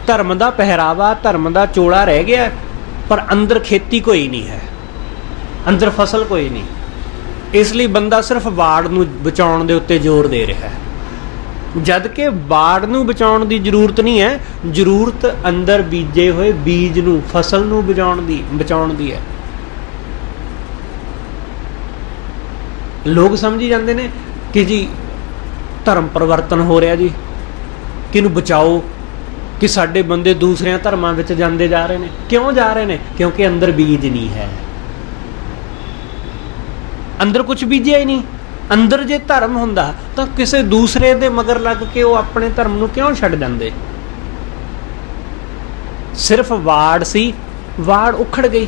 ਧਰਮ ਦਾ ਪਹਿਰਾਵਾ, ਧਰਮ ਦਾ ਚੋਲਾ ਰਹਿ ਗਿਆ, ਪਰ ਅੰਦਰ ਖੇਤੀ ਕੋਈ ਨਹੀਂ ਹੈ, ਅੰਦਰ ਫਸਲ ਕੋਈ ਨਹੀਂ। ਇਸ ਲਈ ਬੰਦਾ ਸਿਰਫ ਵਾੜ ਨੂੰ ਬਚਾਉਣ ਦੇ ਉੱਤੇ ਜ਼ੋਰ ਦੇ ਰਿਹਾ ਹੈ, ਜਦ ਕਿ ਵਾੜ ਨੂੰ ਬਚਾਉਣ ਦੀ ਜ਼ਰੂਰਤ ਨਹੀਂ ਹੈ। ਜ਼ਰੂਰਤ ਅੰਦਰ ਬੀਜੇ ਹੋਏ ਬੀਜ ਨੂੰ, ਫਸਲ ਨੂੰ ਬਚਾਉਣ ਦੀ ਹੈ। ਲੋਕ ਸਮਝੀ ਜਾਂਦੇ ਨੇ ਕਿ ਜੀ ਧਰਮ ਪਰਿਵਰਤਨ ਹੋ ਰਿਹਾ ਜੀ, ਕਿਹਨੂੰ ਬਚਾਓ, ਕਿ ਸਾਡੇ ਬੰਦੇ ਦੂਸਰਿਆਂ ਧਰਮਾਂ ਵਿੱਚ ਜਾਂਦੇ ਜਾ ਰਹੇ ਨੇ। ਕਿਉਂ ਜਾ ਰਹੇ ਨੇ? ਕਿਉਂਕਿ ਅੰਦਰ ਬੀਜ ਨਹੀਂ ਹੈ, ਅੰਦਰ ਕੁਝ ਬੀਜਿਆ ਹੀ ਨਹੀਂ। ਅੰਦਰ ਜੇ ਧਰਮ ਹੁੰਦਾ ਤਾਂ ਕਿਸੇ ਦੂਸਰੇ ਦੇ ਮਗਰ ਲੱਗ ਕੇ ਉਹ ਆਪਣੇ ਧਰਮ ਨੂੰ ਕਿਉਂ ਛੱਡ ਜਾਂਦੇ? ਸਿਰਫ ਵਾੜ ਸੀ, ਵਾੜ ਉਖੜ ਗਈ,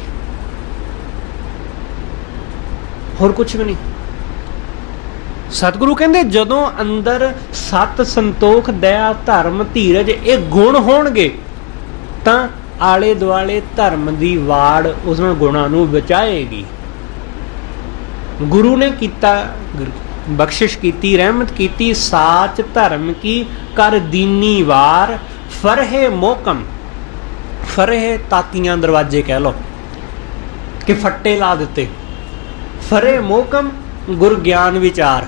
ਹੋਰ ਕੁਝ ਵੀ ਨਹੀਂ। ਸਤਿਗੁਰੂ ਕਹਿੰਦੇ ਜਦੋਂ ਅੰਦਰ ਸਤ, ਸੰਤੋਖ, ਦਇਆ, ਧਰਮ, ਧੀਰਜ ਇਹ ਗੁਣ ਹੋਣਗੇ ਤਾਂ ਆਲੇ ਦੁਆਲੇ ਧਰਮ ਦੀ ਵਾੜ ਉਹਨਾਂ ਗੁਣਾਂ ਨੂੰ ਬਚਾਏਗੀ। ਗੁਰੂ ਨੇ ਕੀਤਾ, ਬਖਸ਼ਿਸ਼ ਕੀਤੀ, ਰਹਿਮਤ ਕੀਤੀ। ਸਾਚ ਧਰਮ ਕੀ ਕਰ ਦੀਨੀ ਵਾਰ, ਫਰਹੇ ਮੋਕਮ, ਫਰਹੇ ਤਾਕੀਆਂ ਦਰਵਾਜ਼ੇ ਕਹਿ ਲਓ ਕਿ ਫੱਟੇ ਲਾ ਦਿੱਤੇ। ਫਰੇ ਮੋਕਮ ਗੁਰ ਗਿਆਨ ਵਿਚਾਰ।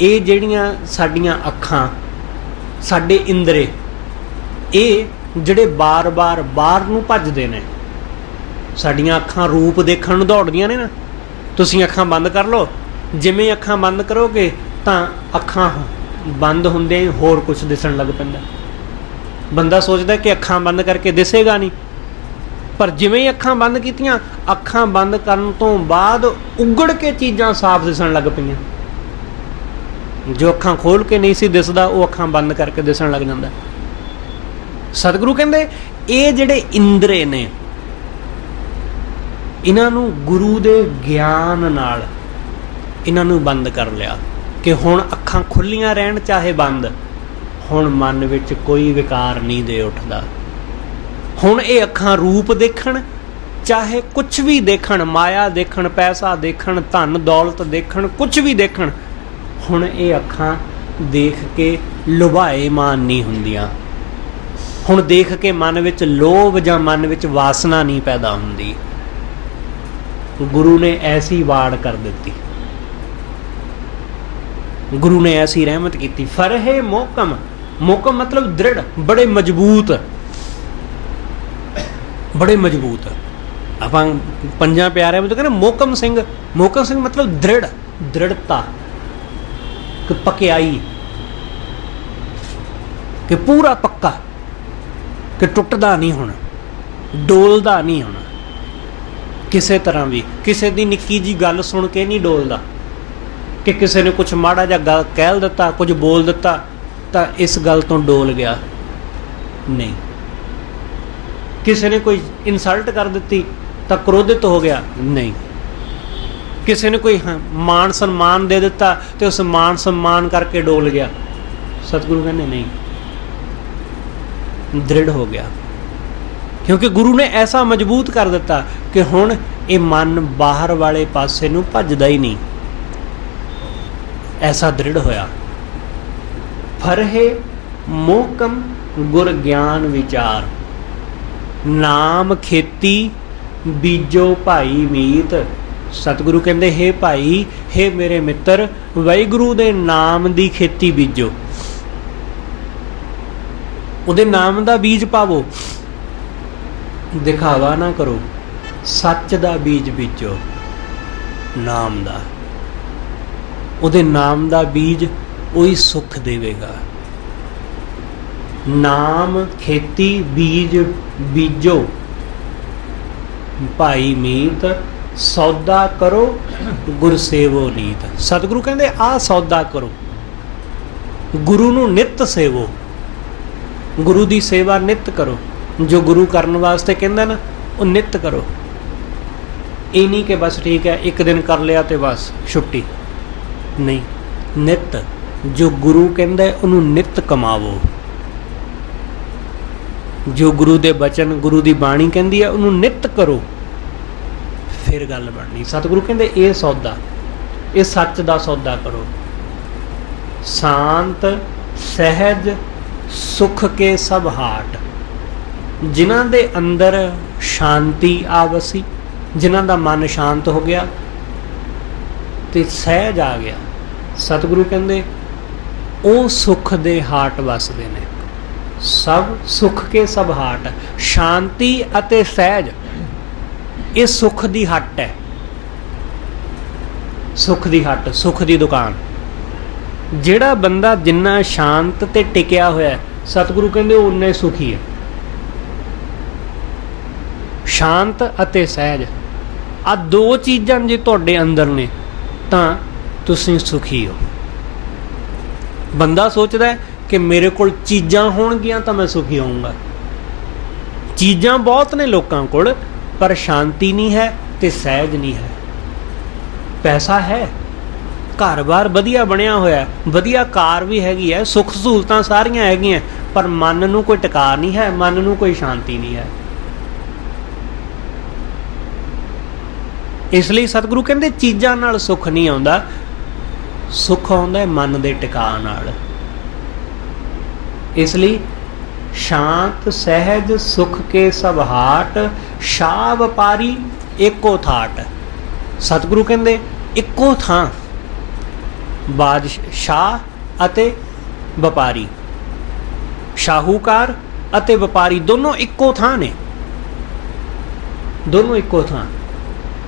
ਇਹ ਜਿਹੜੀਆਂ ਸਾਡੀਆਂ ਅੱਖਾਂ, ਸਾਡੇ ਇੰਦਰੇ, ਇਹ ਜਿਹੜੇ ਬਾਰ-ਬਾਰ ਬਾਹਰ ਨੂੰ ਭੱਜਦੇ ਨੇ, ਸਾਡੀਆਂ ਅੱਖਾਂ ਰੂਪ ਦੇਖਣ ਨੂੰ ਦੌੜਦੀਆਂ ਨੇ ਨਾ। ਤੁਸੀਂ ਅੱਖਾਂ ਬੰਦ ਕਰ ਲਓ, ਜਿਵੇਂ ਅੱਖਾਂ ਬੰਦ ਕਰੋਗੇ ਤਾਂ ਅੱਖਾਂ ਬੰਦ ਹੁੰਦਿਆਂ ਹੀ ਹੋਰ ਕੁਝ ਦਿਸਣ ਲੱਗ ਪੈਂਦਾ। ਬੰਦਾ ਸੋਚਦਾ ਕਿ ਅੱਖਾਂ ਬੰਦ ਕਰਕੇ ਦਿਸੇਗਾ ਨਹੀਂ, ਪਰ ਜਿਵੇਂ ਹੀ ਅੱਖਾਂ ਬੰਦ ਕੀਤੀਆਂ, ਅੱਖਾਂ ਬੰਦ ਕਰਨ ਤੋਂ ਬਾਅਦ ਉਗੜ ਕੇ ਚੀਜ਼ਾਂ ਸਾਫ਼ ਦਿਸਣ ਲੱਗ ਪਈਆਂ। ਜੋ ਅੱਖਾਂ ਖੋਲ੍ਹ ਕੇ ਨਹੀਂ ਸੀ ਦਿਸਦਾ, ਉਹ ਅੱਖਾਂ ਬੰਦ ਕਰਕੇ ਦਿਸਣ ਲੱਗ ਜਾਂਦਾ। ਸਤਿਗੁਰੂ ਕਹਿੰਦੇ ਇਹ ਜਿਹੜੇ ਇੰਦਰੇ ਨੇ, ਇਹਨਾਂ ਨੂੰ ਗੁਰੂ ਦੇ ਗਿਆਨ ਨਾਲ ਇਹਨਾਂ ਨੂੰ ਬੰਦ ਕਰ ਲਿਆ ਕਿ ਹੁਣ ਅੱਖਾਂ ਖੁੱਲੀਆਂ ਰਹਿਣ ਚਾਹੇ ਬੰਦ, ਹੁਣ ਮਨ ਵਿੱਚ ਕੋਈ ਵਿਕਾਰ ਨਹੀਂ ਦੇ ਉੱਠਦਾ। ਹੁਣ ਇਹ ਅੱਖਾਂ ਰੂਪ ਦੇਖਣ ਚਾਹੇ ਕੁਛ ਵੀ ਦੇਖਣ, ਮਾਇਆ ਦੇਖਣ, ਪੈਸਾ ਦੇਖਣ, ਧਨ ਦੌਲਤ ਦੇਖਣ, ਕੁਛ ਵੀ ਦੇਖਣ, ਹੁਣ ਇਹ ਅੱਖਾਂ ਦੇਖ ਕੇ ਲੁਭਾਏਮਾਨ ਨਹੀਂ ਹੁੰਦੀਆਂ। ਹੁਣ ਦੇਖ ਕੇ ਮਨ ਵਿੱਚ ਲੋਭ ਜਾਂ ਮਨ ਵਿੱਚ ਵਾਸਨਾ ਨਹੀਂ ਪੈਦਾ ਹੁੰਦੀ। ਗੁਰੂ ਨੇ ਐਸੀ ਵਾੜ ਕਰ ਦਿੱਤੀ, ਗੁਰੂ ਨੇ ਐਸੀ ਰਹਿਮਤ ਕੀਤੀ। ਫਰਹੇ ਮੋਕਮ, ਮੋਕਮ ਮਤਲਬ ਦ੍ਰਿੜ, ਬੜੇ ਮਜ਼ਬੂਤ, ਬੜੇ ਮਜ਼ਬੂਤ। ਆਪਾਂ ਪੰਜਾਂ ਪਿਆਰਿਆਂ ਵਿੱਚ ਕਹਿੰਦੇ ਮੋਕਮ ਸਿੰਘ, ਮੋਕਮ ਸਿੰਘ ਮਤਲਬ ਦ੍ਰਿੜ, ਦ੍ਰਿੜਤਾ, ਕਿ ਪਕਿਆਈ, ਕਿ ਪੂਰਾ ਪੱਕਾ, ਕਿ ਟੁੱਟਦਾ ਨਹੀਂ ਹੋਣਾ, ਡੋਲਦਾ ਨਹੀਂ ਹੋਣਾ ਕਿਸੇ ਤਰ੍ਹਾਂ ਵੀ। ਕਿਸੇ ਦੀ ਨਿੱਕੀ ਜਿਹੀ ਗੱਲ ਸੁਣ ਕੇ ਨਹੀਂ ਡੋਲਦਾ, ਕਿ ਕਿਸੇ ਨੇ ਕੁਛ ਮਾੜਾ ਜਿਹਾ ਗੱਲ ਕਹਿ ਦਿੱਤਾ, ਕੁਝ ਬੋਲ ਦਿੱਤਾ ਤਾਂ ਇਸ ਗੱਲ ਤੋਂ ਡੋਲ ਗਿਆ, ਨਹੀਂ। ਕਿਸੇ ਨੇ ਕੋਈ ਇਨਸਲਟ ਕਰ ਦਿੱਤੀ ਤਾਂ ਕ੍ਰੋਧਿਤ ਹੋ ਗਿਆ, ਨਹੀਂ। ਕਿਸੇ ਨੇ ਕੋਈ ਮਾਣ ਸਨਮਾਨ ਦੇ ਦਿੱਤਾ ਤੇ ਉਸ ਮਾਣ ਸਨਮਾਨ ਕਰਕੇ ਡੋਲ ਗਿਆ। ਸਤਿਗੁਰੂ ਕਹਿੰਦੇ ਨਹੀਂ, ਦ੍ਰਿੜ ਹੋ ਗਿਆ, ਕਿਉਂਕਿ ਗੁਰੂ ਨੇ ਐਸਾ ਮਜ਼ਬੂਤ ਕਰ ਦਿੱਤਾ ਕਿ ਹੁਣ ਇਹ ਮਨ ਬਾਹਰ ਵਾਲੇ ਪਾਸੇ ਨੂੰ ਭੱਜਦਾ ਹੀ ਨਹੀਂ, ਐਸਾ ਦ੍ਰਿੜ ਹੋਇਆ। ਫਰਹੇ ਮੋਕਮ ਗੁਰ ਗਿਆਨ ਵਿਚਾਰ, ਨਾਮ ਖੇਤੀ ਬੀਜੋ ਭਾਈ ਮੀਤ। ਸਤਿਗੁਰੂ ਕਹਿੰਦੇ ਹੇ ਭਾਈ, ਹੇ ਮੇਰੇ ਮਿੱਤਰ, ਵਾਹਿਗੁਰੂ ਦੇ ਨਾਮ ਦੀ ਖੇਤੀ ਬੀਜੋ, ਉਹਦੇ ਨਾਮ ਦਾ ਬੀਜ ਪਾਵੋ, ਦਿਖਾਵਾ ਨਾ ਕਰੋ, ਸੱਚ ਦਾ ਬੀਜ ਬੀਜੋ, ਨਾਮ ਦਾ। ਉਹਦੇ ਨਾਮ ਦਾ ਬੀਜ ਉਹੀ ਸੁੱਖ ਦੇਵੇਗਾ। ਨਾਮ ਖੇਤੀ ਬੀਜ ਬੀਜੋ, ਭਾਈ ਮੀਤ ਸੌਦਾ ਕਰੋ, ਗੁਰ ਸੇਵੋ ਨੀਤ। ਸਤਿਗੁਰੂ ਕਹਿੰਦੇ ਆਹ ਸੌਦਾ ਕਰੋ, ਗੁਰੂ ਨੂੰ ਨਿੱਤ ਸੇਵੋ, ਗੁਰੂ ਦੀ ਸੇਵਾ ਨਿੱਤ ਕਰੋ। ਜੋ ਗੁਰੂ ਕਰਨ ਵਾਸਤੇ ਕਹਿੰਦਾ ਨਾ, ਉਹ ਨਿੱਤ ਕਰੋ। ਇਹ ਨਹੀਂ ਕਿ ਬਸ ਠੀਕ ਹੈ ਇੱਕ ਦਿਨ ਕਰ ਲਿਆ ਤੇ ਬਸ ਛੁੱਟੀ, ਨਹੀਂ, ਨਿੱਤ। ਜੋ ਗੁਰੂ ਕਹਿੰਦਾ ਉਹਨੂੰ ਨਿੱਤ ਕਮਾਵੋ। ਜੋ ਗੁਰੂ ਦੇ ਬਚਨ, ਗੁਰੂ ਦੀ ਬਾਣੀ ਕਹਿੰਦੀ ਹੈ ਉਹਨੂੰ ਨਿੱਤ ਕਰੋ, ਫਿਰ ਗੱਲ ਬਣਨੀ। ਸਤਿਗੁਰੂ ਕਹਿੰਦੇ ਇਹ ਸੌਦਾ, ਇਹ ਸੱਚ ਦਾ ਸੌਦਾ ਕਰੋ। ਸ਼ਾਂਤ ਸਹਿਜ ਸੁਖ ਕੇ ਸਭ ਹਾਟ। ਜਿਨ੍ਹਾਂ ਦੇ ਅੰਦਰ ਸ਼ਾਂਤੀ ਆ ਵਸੀ, ਜਿਨ੍ਹਾਂ ਦਾ ਮਨ ਸ਼ਾਂਤ ਹੋ ਗਿਆ ਤੇ ਸਹਿਜ ਆ ਗਿਆ, ਸਤਿਗੁਰੂ ਕਹਿੰਦੇ ਉਹ ਸੁੱਖ ਦੇ ਹਾਟ ਵਸਦੇ ਨੇ। ਸਭ ਸੁੱਖ ਕੇ ਸਭ ਹਾਟ। ਸ਼ਾਂਤੀ ਅਤੇ ਸਹਿਜ ਇਹ ਸੁੱਖ ਦੀ ਹੱਟ ਹੈ, ਸੁੱਖ ਦੀ ਹੱਟ, ਸੁੱਖ ਦੀ ਦੁਕਾਨ। ਜਿਹੜਾ ਬੰਦਾ ਜਿੰਨਾ ਸ਼ਾਂਤ ਤੇ ਟਿਕਿਆ ਹੋਇਆ, ਸਤਿਗੁਰੂ ਕਹਿੰਦੇ ਉਹ ਉਨਾ ਹੀ ਸੁਖੀ ਹੈ। ਸ਼ਾਂਤ ਅਤੇ ਸਹਿਜ, ਆ ਦੋ ਚੀਜ਼ਾਂ ਜੇ ਤੁਹਾਡੇ ਅੰਦਰ ਨੇ ਤਾਂ ਤੁਸੀਂ ਸੁਖੀ ਹੋ। ਬੰਦਾ ਸੋਚਦਾ ਹੈ ਕਿ ਮੇਰੇ ਕੋਲ ਚੀਜ਼ਾਂ ਹੋਣਗੀਆਂ ਤਾਂ ਮੈਂ ਸੁਖੀ ਹੋਊਂਗਾ। ਚੀਜ਼ਾਂ ਬਹੁਤ ਨੇ ਲੋਕਾਂ ਕੋਲ, ਪਰ ਸ਼ਾਂਤੀ ਨਹੀਂ ਹੈ ਤੇ ਸਹਿਜ ਨਹੀਂ ਹੈ। ਪੈਸਾ ਹੈ, ਘਰ-ਬਾਰ ਵਧੀਆ ਬਣਿਆ ਹੋਇਆ, ਵਧੀਆ ਕਾਰ ਵੀ ਹੈਗੀ ਹੈ, ਸੁੱਖ ਸਹੂਲਤਾਂ ਸਾਰੀਆਂ ਹੈਗੀਆਂ, ਪਰ ਮਨ ਨੂੰ ਕੋਈ ਟਿਕਾ ਨਹੀਂ ਹੈ, ਮਨ ਨੂੰ ਕੋਈ ਸ਼ਾਂਤੀ ਨਹੀਂ ਹੈ। ਇਸ ਲਈ ਸਤਿਗੁਰੂ ਕਹਿੰਦੇ ਚੀਜ਼ਾਂ ਨਾਲ ਸੁੱਖ ਨਹੀਂ ਆਉਂਦਾ, ਸੁੱਖ ਆਉਂਦਾ ਮਨ ਦੇ ਟਿਕਾ ਨਾਲ। ਇਸ ਲਈ ਸ਼ਾਂਤ ਸਹਿਜ ਸੁਖ ਕੇ ਸਭ ਹਾਟ, ਸ਼ਾਹ ਵਪਾਰੀ ਏਕੋ ਥਾਟ। ਸਤਿਗੁਰੂ ਕਹਿੰਦੇ ਇੱਕੋ ਥਾਂ ਬਾਦਸ਼ਾਹ ਅਤੇ ਵਪਾਰੀ, ਸ਼ਾਹੂਕਾਰ ਅਤੇ ਵਪਾਰੀ ਦੋਨੋਂ ਇੱਕੋ ਥਾਂ ਨੇ, ਦੋਨੋਂ ਇੱਕੋ ਥਾਂ।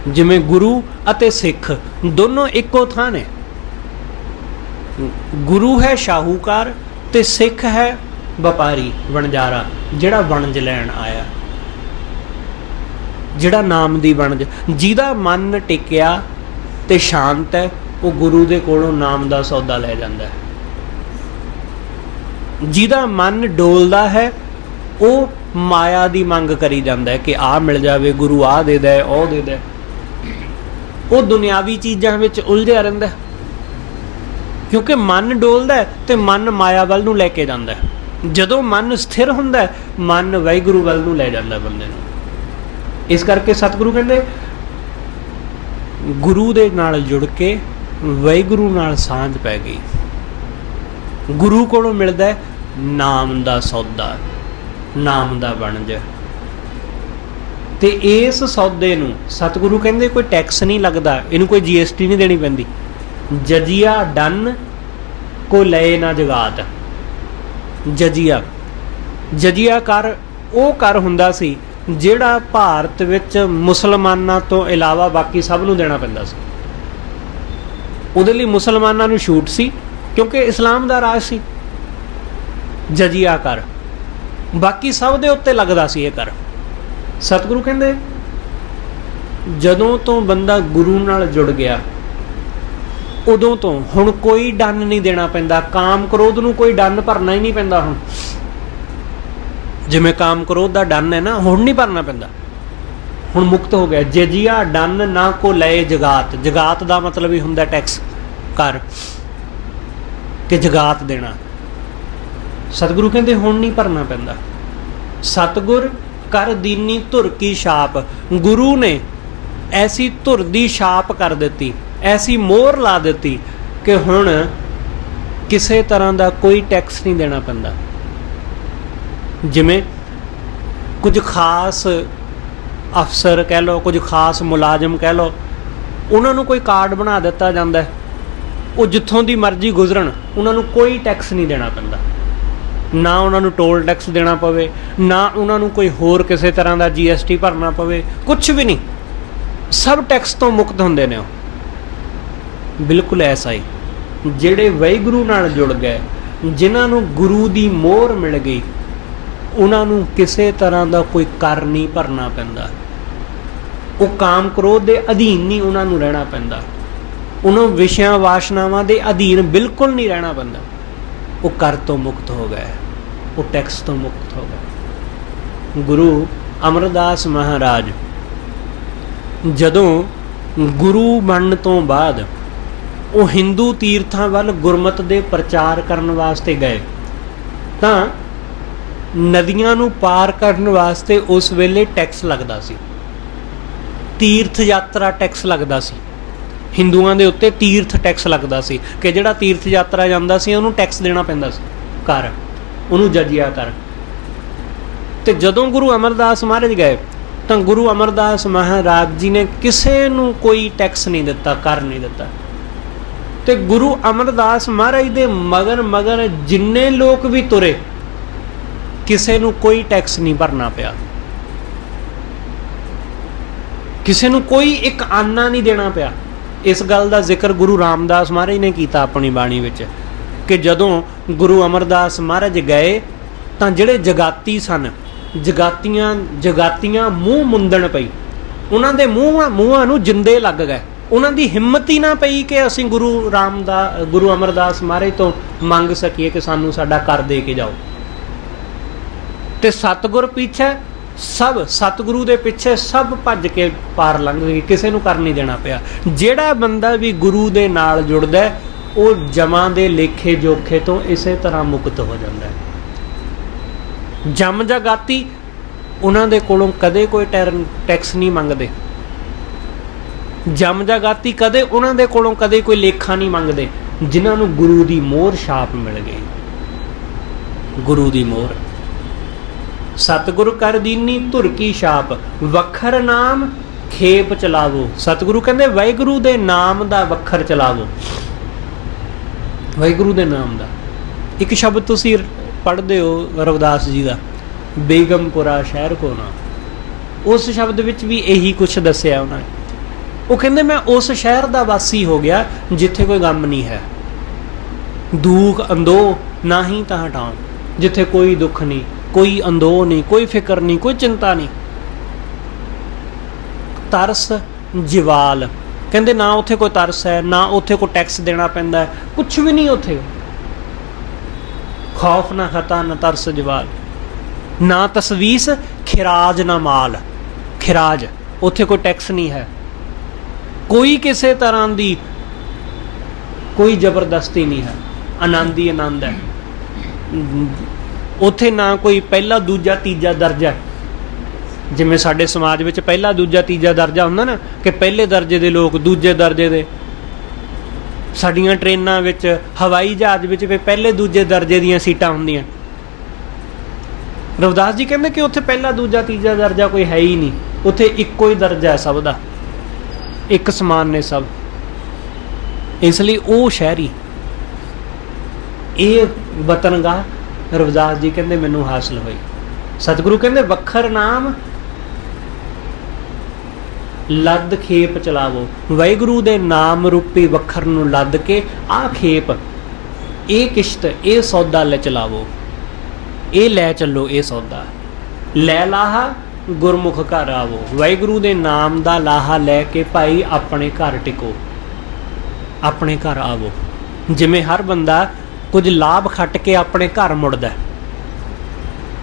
ਜਿਵੇਂ ਗੁਰੂ ਅਤੇ ਸਿੱਖ ਦੋਨੋਂ ਇੱਕੋ ਥਾਂ ਨੇ। ਗੁਰੂ ਹੈ ਸ਼ਾਹੂਕਾਰ ਤੇ ਸਿੱਖ ਹੈ ਵਪਾਰੀ, ਵਣਜਾਰਾ, ਜਿਹੜਾ ਵਣਜ ਲੈਣ ਆਇਆ, ਜਿਹੜਾ ਨਾਮ ਦੀ ਵਣਜ। ਜਿਹਦਾ ਮਨ ਟਿਕਿਆ ਤੇ ਸ਼ਾਂਤ ਹੈ, ਉਹ ਗੁਰੂ ਦੇ ਕੋਲੋਂ ਨਾਮ ਦਾ ਸੌਦਾ ਲੈ ਜਾਂਦਾ ਹੈ। ਜਿਹਦਾ ਮਨ ਡੋਲਦਾ ਹੈ, ਉਹ ਮਾਇਆ ਦੀ ਮੰਗ ਕਰੀ ਜਾਂਦਾ ਹੈ ਕਿ ਆਹ ਮਿਲ ਜਾਵੇ, ਗੁਰੂ ਆਹ ਦੇ ਦੇ, ਉਹ ਦੇ ਦੇ। ਉਹ ਦੁਨਿਆਵੀ ਚੀਜ਼ਾਂ ਵਿੱਚ ਉਲਝਿਆ ਰਹਿੰਦਾ, ਕਿਉਂਕਿ ਮਨ ਡੋਲਦਾ ਤੇ ਮਨ ਮਾਇਆ ਵੱਲ ਨੂੰ ਲੈ ਕੇ ਜਾਂਦਾ। ਜਦੋਂ ਮਨ ਸਥਿਰ ਹੁੰਦਾ, ਮਨ ਵਾਹਿਗੁਰੂ ਵੱਲ ਨੂੰ ਲੈ ਜਾਂਦਾ ਬੰਦੇ ਨੂੰ। ਇਸ ਕਰਕੇ ਸਤਿਗੁਰੂ ਕਹਿੰਦੇ ਗੁਰੂ ਦੇ ਨਾਲ ਜੁੜ ਕੇ ਵਾਹਿਗੁਰੂ ਨਾਲ ਸਾਂਝ ਪੈ ਗਈ। ਗੁਰੂ ਕੋਲੋਂ ਮਿਲਦਾ ਨਾਮ ਦਾ ਸੌਦਾ, ਨਾਮ ਦਾ ਵਣਜ। ਤੇ ਇਸ ਸੌਦੇ ਨੂੰ ਸਤਿਗੁਰੂ ਕਹਿੰਦੇ ਕੋਈ ਟੈਕਸ ਨਹੀਂ ਲੱਗਦਾ, ਇਹਨੂੰ ਕੋਈ GST ਨਹੀਂ ਦੇਣੀ ਪੈਂਦੀ। ਜਜੀਆ ਡੰਨ ਕੋ ਲਏ ਨਾ ਜਗਾਤ। ਜਜੀਆ, ਜਜੀਆ ਕਰ ਉਹ ਕਰ ਹੁੰਦਾ ਸੀ ਜਿਹੜਾ ਭਾਰਤ ਵਿੱਚ ਮੁਸਲਮਾਨਾਂ ਤੋਂ ਇਲਾਵਾ ਬਾਕੀ ਸਭ ਨੂੰ ਦੇਣਾ ਪੈਂਦਾ ਸੀ। ਉਹਦੇ ਲਈ ਮੁਸਲਮਾਨਾਂ ਨੂੰ ਛੂਟ ਸੀ ਕਿਉਂਕਿ ਇਸਲਾਮ ਦਾ ਰਾਜ ਸੀ। ਜਜੀਆ ਕਰ ਬਾਕੀ ਸਭ ਦੇ ਉੱਤੇ ਲੱਗਦਾ ਸੀ ਇਹ ਕਰ। ਸਤਿਗੁਰੂ ਕਹਿੰਦੇ ਜਦੋਂ ਤੋਂ ਬੰਦਾ ਗੁਰੂ ਨਾਲ ਜੁੜ ਗਿਆ, ਉਦੋਂ ਤੋਂ ਹੁਣ ਕੋਈ ਡੰਨ ਨਹੀਂ ਦੇਣਾ ਪੈਂਦਾ। ਕਾਮ ਕ੍ਰੋਧ ਨੂੰ ਕੋਈ ਡੰਨ ਭਰਨਾ ਹੀ ਨਹੀਂ ਪੈਂਦਾ। ਹੁਣ ਜਿਵੇਂ ਕਾਮ ਕ੍ਰੋਧ ਦਾ ਡੰਨ ਹੈ ਨਾ, ਹੁਣ ਨਹੀਂ ਭਰਨਾ ਪੈਂਦਾ, ਹੁਣ ਮੁਕਤ ਹੋ ਗਿਆ। ਜਜੀਆ ਡੰਨ ਨਾ ਕੋ ਲਏ ਜਗਾਤ। ਜਗਾਤ ਦਾ ਮਤਲਬ ਹੀ ਹੁੰਦਾ ਟੈਕਸ ਕਰ ਕਿ ਜਗਾਤ ਦੇਣਾ। ਸਤਿਗੁਰੂ ਕਹਿੰਦੇ ਹੁਣ ਨਹੀਂ ਭਰਨਾ ਪੈਂਦਾ। ਸਤਿਗੁਰ ਕਰ ਦੀਨੀ ਧੁਰ ਕੀ ਛਾਪ। ਗੁਰੂ ਨੇ ਐਸੀ ਧੁਰ ਦੀ ਛਾਪ ਕਰ ਦਿੱਤੀ, ਐਸੀ ਮੋਹਰ ਲਾ ਦਿੱਤੀ ਕਿ ਹੁਣ ਕਿਸੇ ਤਰ੍ਹਾਂ ਦਾ ਕੋਈ ਟੈਕਸ ਨਹੀਂ ਦੇਣਾ ਪੈਂਦਾ। ਜਿਵੇਂ ਕੁਝ ਖਾਸ ਅਫਸਰ ਕਹਿ ਲਓ, ਕੁਝ ਖਾਸ ਮੁਲਾਜ਼ਮ ਕਹਿ ਲਓ, ਉਹਨਾਂ ਨੂੰ ਕੋਈ ਕਾਰਡ ਬਣਾ ਦਿੱਤਾ ਜਾਂਦਾ ਹੈ ਉਹ ਜਿੱਥੋਂ ਦੀ ਮਰਜ਼ੀ ਗੁਜ਼ਰਨ, ਉਹਨਾਂ ਨੂੰ ਕੋਈ ਟੈਕਸ ਨਹੀਂ ਦੇਣਾ ਪੈਂਦਾ, ਨਾ ਉਹਨਾਂ ਨੂੰ ਟੋਲ ਟੈਕਸ ਦੇਣਾ ਪਵੇ, ਨਾ ਉਹਨਾਂ ਨੂੰ ਕੋਈ ਹੋਰ ਕਿਸੇ ਤਰ੍ਹਾਂ ਦਾ GST ਭਰਨਾ ਪਵੇ, ਕੁਛ ਵੀ ਨਹੀਂ, ਸਭ ਟੈਕਸ ਤੋਂ ਮੁਕਤ ਹੁੰਦੇ ਨੇ ਉਹ। ਬਿਲਕੁਲ ਐਸਾ ਹੀ ਜਿਹੜੇ ਵਾਹਿਗੁਰੂ ਨਾਲ ਜੁੜ ਗਏ, ਜਿਨ੍ਹਾਂ ਨੂੰ ਗੁਰੂ ਦੀ ਮੋਹਰ ਮਿਲ ਗਈ, ਉਹਨਾਂ ਨੂੰ ਕਿਸੇ ਤਰ੍ਹਾਂ ਦਾ ਕੋਈ ਕਰ ਨਹੀਂ ਭਰਨਾ ਪੈਂਦਾ। ਉਹ ਕਾਮ ਕ੍ਰੋਧ ਦੇ ਅਧੀਨ ਨਹੀਂ ਉਹਨਾਂ ਨੂੰ ਰਹਿਣਾ ਪੈਂਦਾ, ਉਹਨਾਂ ਵਿਸ਼ਿਆਂ ਵਾਸ਼ਨਾਵਾਂ ਦੇ ਅਧੀਨ ਬਿਲਕੁਲ ਨਹੀਂ ਰਹਿਣਾ ਪੈਂਦਾ। ਉਹ ਕਰ ਤੋਂ ਮੁਕਤ ਹੋ ਗਏ, ਉਹ ਟੈਕਸ ਤੋਂ ਮੁਕਤ ਹੋ ਗਏ। ਗੁਰੂ ਅਮਰਦਾਸ ਮਹਾਰਾਜ ਜਦੋਂ ਗੁਰੂ ਬਣਨ ਤੋਂ ਬਾਅਦ ਉਹ ਹਿੰਦੂ ਤੀਰਥਾਂ ਵੱਲ ਗੁਰਮਤਿ ਦੇ ਪ੍ਰਚਾਰ ਕਰਨ ਵਾਸਤੇ ਗਏ, ਤਾਂ ਨਦੀਆਂ ਨੂੰ ਪਾਰ ਕਰਨ ਵਾਸਤੇ ਉਸ ਵੇਲੇ ਟੈਕਸ ਲੱਗਦਾ ਸੀ, ਤੀਰਥ ਯਾਤਰਾ ਟੈਕਸ ਲੱਗਦਾ ਸੀ। ਹਿੰਦੂਆਂ ਦੇ ਉੱਤੇ ਤੀਰਥ ਟੈਕਸ ਲੱਗਦਾ ਸੀ ਕਿ ਜਿਹੜਾ ਤੀਰਥ ਯਾਤਰਾ ਜਾਂਦਾ ਸੀ ਉਹਨੂੰ ਟੈਕਸ ਦੇਣਾ ਪੈਂਦਾ ਸੀ, ਕਰ ਉਹਨੂੰ ਜਜ਼ੀਆ ਕਰ। ਤੇ ਜਦੋਂ ਗੁਰੂ ਅਮਰਦਾਸ ਮਹਾਰਾਜ ਗਏ ਤਾਂ ਗੁਰੂ ਅਮਰਦਾਸ ਮਹਾਰਾਜ ਜੀ ਨੇ ਕਿਸੇ ਨੂੰ ਕੋਈ ਟੈਕਸ ਨਹੀਂ ਦਿੱਤਾ, ਕਰ ਨਹੀਂ ਦਿੱਤਾ। ਤੇ ਗੁਰੂ ਅਮਰਦਾਸ ਮਹਾਰਾਜ ਦੇ ਮਗਰ ਮਗਰ ਜਿੰਨੇ ਲੋਕ ਵੀ ਤੁਰੇ, ਕਿਸੇ ਨੂੰ ਕੋਈ ਟੈਕਸ ਨਹੀਂ ਭਰਨਾ ਪਿਆ, ਕਿਸੇ ਨੂੰ ਕੋਈ ਇੱਕ ਆਨਾ ਨਹੀਂ ਦੇਣਾ ਪਿਆ। ਇਸ ਗੱਲ ਦਾ ਜ਼ਿਕਰ ਗੁਰੂ ਰਾਮਦਾਸ ਮਹਾਰਾਜ ਨੇ ਕੀਤਾ ਆਪਣੀ ਬਾਣੀ ਵਿੱਚ ਕਿ ਜਦੋਂ ਗੁਰੂ ਅਮਰਦਾਸ ਮਹਾਰਾਜ ਗਏ ਤਾਂ ਜਿਹੜੇ ਜਗਾਤੀ ਸਨ, ਜਗਾਤੀਆਂ ਮੂੰਹ ਮੁੰਦਣ ਪਈ, ਉਹਨਾਂ ਦੇ ਮੂੰਹਾਂ ਨੂੰ ਜਿੰਦੇ ਲੱਗ ਗਏ। ਉਹਨਾਂ ਦੀ ਹਿੰਮਤ ਹੀ ਨਾ ਪਈ ਕਿ ਅਸੀਂ ਗੁਰੂ ਅਮਰਦਾਸ ਮਹਾਰਾਜ ਤੋਂ ਮੰਗ ਸਕੀਏ ਕਿ ਸਾਨੂੰ ਸਾਡਾ ਕਰ ਦੇ ਕੇ ਜਾਓ। ਤੇ ਸਤਿਗੁਰ ਪਿੱਛੇ ਸਭ, ਸਤਿਗੁਰੂ ਦੇ ਪਿੱਛੇ ਸਭ ਭੱਜ ਕੇ ਪਾਰ ਲੰਘ ਗਏ, ਕਿਸੇ ਨੂੰ ਕਰ ਨਹੀਂ ਦੇਣਾ ਪਿਆ। ਜਿਹੜਾ ਬੰਦਾ ਵੀ ਗੁਰੂ ਦੇ ਨਾਲ ਜੁੜਦਾ ਉਹ ਜਮਾਂ ਦੇ ਲੇਖੇ ਜੋਖੇ ਤੋਂ ਇਸੇ ਤਰ੍ਹਾਂ ਮੁਕਤ ਹੋ ਜਾਂਦਾ ਹੈ। ਜਮ ਜਗਾਤੀ ਉਹਨਾਂ ਦੇ ਕੋਲੋਂ ਕਦੇ ਕੋਈ ਟੈਕਸ ਨਹੀਂ ਮੰਗਦੇ, ਜਮ ਜਗਾਤੀ ਕਦੇ ਉਹਨਾਂ ਦੇ ਕੋਲੋਂ ਕਦੇ ਕੋਈ ਲੇਖਾ ਨਹੀਂ ਮੰਗਦੇ, ਜਿਨ੍ਹਾਂ ਨੂੰ ਗੁਰੂ ਦੀ ਮੋਹਰ ਛਾਪ ਮਿਲ ਗਈ। ਗੁਰੂ ਦੀ ਮੋਹਰ, ਸਤਿਗੁਰੂ ਕਰ ਦੀਨੀ ਧੁਰ ਕੀ ਛਾਪ, ਵੱਖਰ ਨਾਮ ਖੇਪ ਚਲਾਵੋ। ਸਤਿਗੁਰੂ ਕਹਿੰਦੇ ਵਾਹਿਗੁਰੂ ਦੇ ਨਾਮ ਦਾ ਵੱਖਰ ਚਲਾਵੋ। ਵਾਹਿਗੁਰੂ ਦੇ ਨਾਮ ਦਾ ਇੱਕ ਸ਼ਬਦ ਤੁਸੀਂ ਪੜ੍ਹਦੇ ਹੋ ਰਵਿਦਾਸ ਜੀ ਦਾ, ਬੇਗਮਪੁਰਾ ਸ਼ਹਿਰ ਕੋ ਨਾ, ਉਸ ਸ਼ਬਦ ਵਿੱਚ ਵੀ ਇਹੀ ਕੁਛ ਦੱਸਿਆ ਉਹਨਾਂ ਨੇ। ਉਹ ਕਹਿੰਦੇ ਮੈਂ ਉਸ ਸ਼ਹਿਰ ਦਾ ਵਾਸੀ ਹੋ ਗਿਆ ਜਿੱਥੇ ਕੋਈ ਗਮ ਨਹੀਂ ਹੈ, ਦੁੱਖ ਅੰਦੋ ਨਾ ਹੀ ਤਾਂ ਹਟਾਉ, ਜਿੱਥੇ ਕੋਈ ਦੁੱਖ ਨਹੀਂ, ਕੋਈ ਅੰਦੋ ਨਹੀਂ, ਕੋਈ ਫਿਕਰ ਨਹੀਂ, ਕੋਈ ਚਿੰਤਾ ਨਹੀਂ। ਤਰਸ ਜਿਵਾਲ, ਕਹਿੰਦੇ ਨਾ ਉੱਥੇ ਕੋਈ ਤਰਸ ਹੈ, ਨਾ ਉੱਥੇ ਕੋਈ ਟੈਕਸ ਦੇਣਾ ਪੈਂਦਾ ਹੈ, ਕੁਛ ਵੀ ਨਹੀਂ ਉੱਥੇ। ਖੌਫ ਨਾ ਖਤਾ ਨਾ ਤਰਸ ਜਿਵਾਲ, ਨਾ ਤਸਵੀਸ ਖਿਰਾਜ ਨਾ ਮਾਲ। ਖਿਰਾਜ, ਉੱਥੇ ਕੋਈ ਟੈਕਸ ਨਹੀਂ ਹੈ, ਕੋਈ ਕਿਸੇ ਤਰ੍ਹਾਂ ਦੀ ਕੋਈ ਜ਼ਬਰਦਸਤੀ ਨਹੀਂ ਹੈ, ਆਨੰਦ ਹੀ ਆਨੰਦ ਹੈ। ਉੱਥੇ ਨਾ ਕੋਈ ਪਹਿਲਾ ਦੂਜਾ ਤੀਜਾ ਦਰਜਾ, ਜਿਵੇਂ ਸਾਡੇ ਸਮਾਜ ਵਿੱਚ ਪਹਿਲਾ ਦੂਜਾ ਤੀਜਾ ਦਰਜਾ ਹੁੰਦਾ ਨਾ, ਕਿ ਪਹਿਲੇ ਦਰਜੇ ਦੇ ਲੋਕ, ਦੂਜੇ ਦਰਜੇ ਦੇ। ਸਾਡੀਆਂ ਟ੍ਰੇਨਾਂ ਵਿੱਚ, ਹਵਾਈ ਜਹਾਜ਼ ਵਿੱਚ ਵੀ ਪਹਿਲੇ ਦੂਜੇ ਦਰਜੇ ਦੀਆਂ ਸੀਟਾਂ ਹੁੰਦੀਆਂ। ਰਵਿਦਾਸ ਜੀ ਕਹਿੰਦੇ ਕਿ ਉੱਥੇ ਪਹਿਲਾ ਦੂਜਾ ਤੀਜਾ ਦਰਜਾ ਕੋਈ ਹੈ ਹੀ ਨਹੀਂ, ਉੱਥੇ ਇੱਕੋ ਹੀ ਦਰਜਾ ਹੈ ਸਭ ਦਾ, ਇੱਕ ਸਮਾਨ ਨੇ ਸਭ। ਇਸ ਲਈ ਉਹ ਸ਼ਹਿਰੀ, ਇਹ ਵਤਨਗਾਹ ਰਵਿਦਾਸ ਜੀ ਕਹਿੰਦੇ ਮੈਨੂੰ ਹਾਸਲ ਹੋਈ। ਸਤਿਗੁਰੂ ਕਹਿੰਦੇ ਵੱਖਰ ਨਾਮ ਲੱਦ ਖੇਪ ਚਲਾਵੋ। ਵਾਹਿਗੁਰੂ ਦੇ ਨਾਮ ਰੂਪੀ ਵੱਖਰ ਨੂੰ ਲੱਦ ਕੇ ਆਹ ਖੇਪ, ਇਹ ਕਿਸ਼ਤ, ਇਹ ਸੌਦਾ ਲੈ ਚਲਾਵੋ, ਇਹ ਲੈ ਚੱਲੋ, ਇਹ ਸੌਦਾ ਲੈ ਲਾਹਾ ਗੁਰਮੁਖ ਘਰ ਆਵੋ। ਵਾਹਿਗੁਰੂ ਦੇ ਨਾਮ ਦਾ ਲਾਹਾ ਲੈ ਕੇ ਭਾਈ ਆਪਣੇ ਘਰ ਟਿਕੋ, ਆਪਣੇ ਘਰ ਆਵੋ। ਜਿਵੇਂ ਹਰ ਬੰਦਾ ਕੁਝ ਲਾਭ ਖੱਟ ਕੇ ਆਪਣੇ ਘਰ ਮੁੜਦਾ,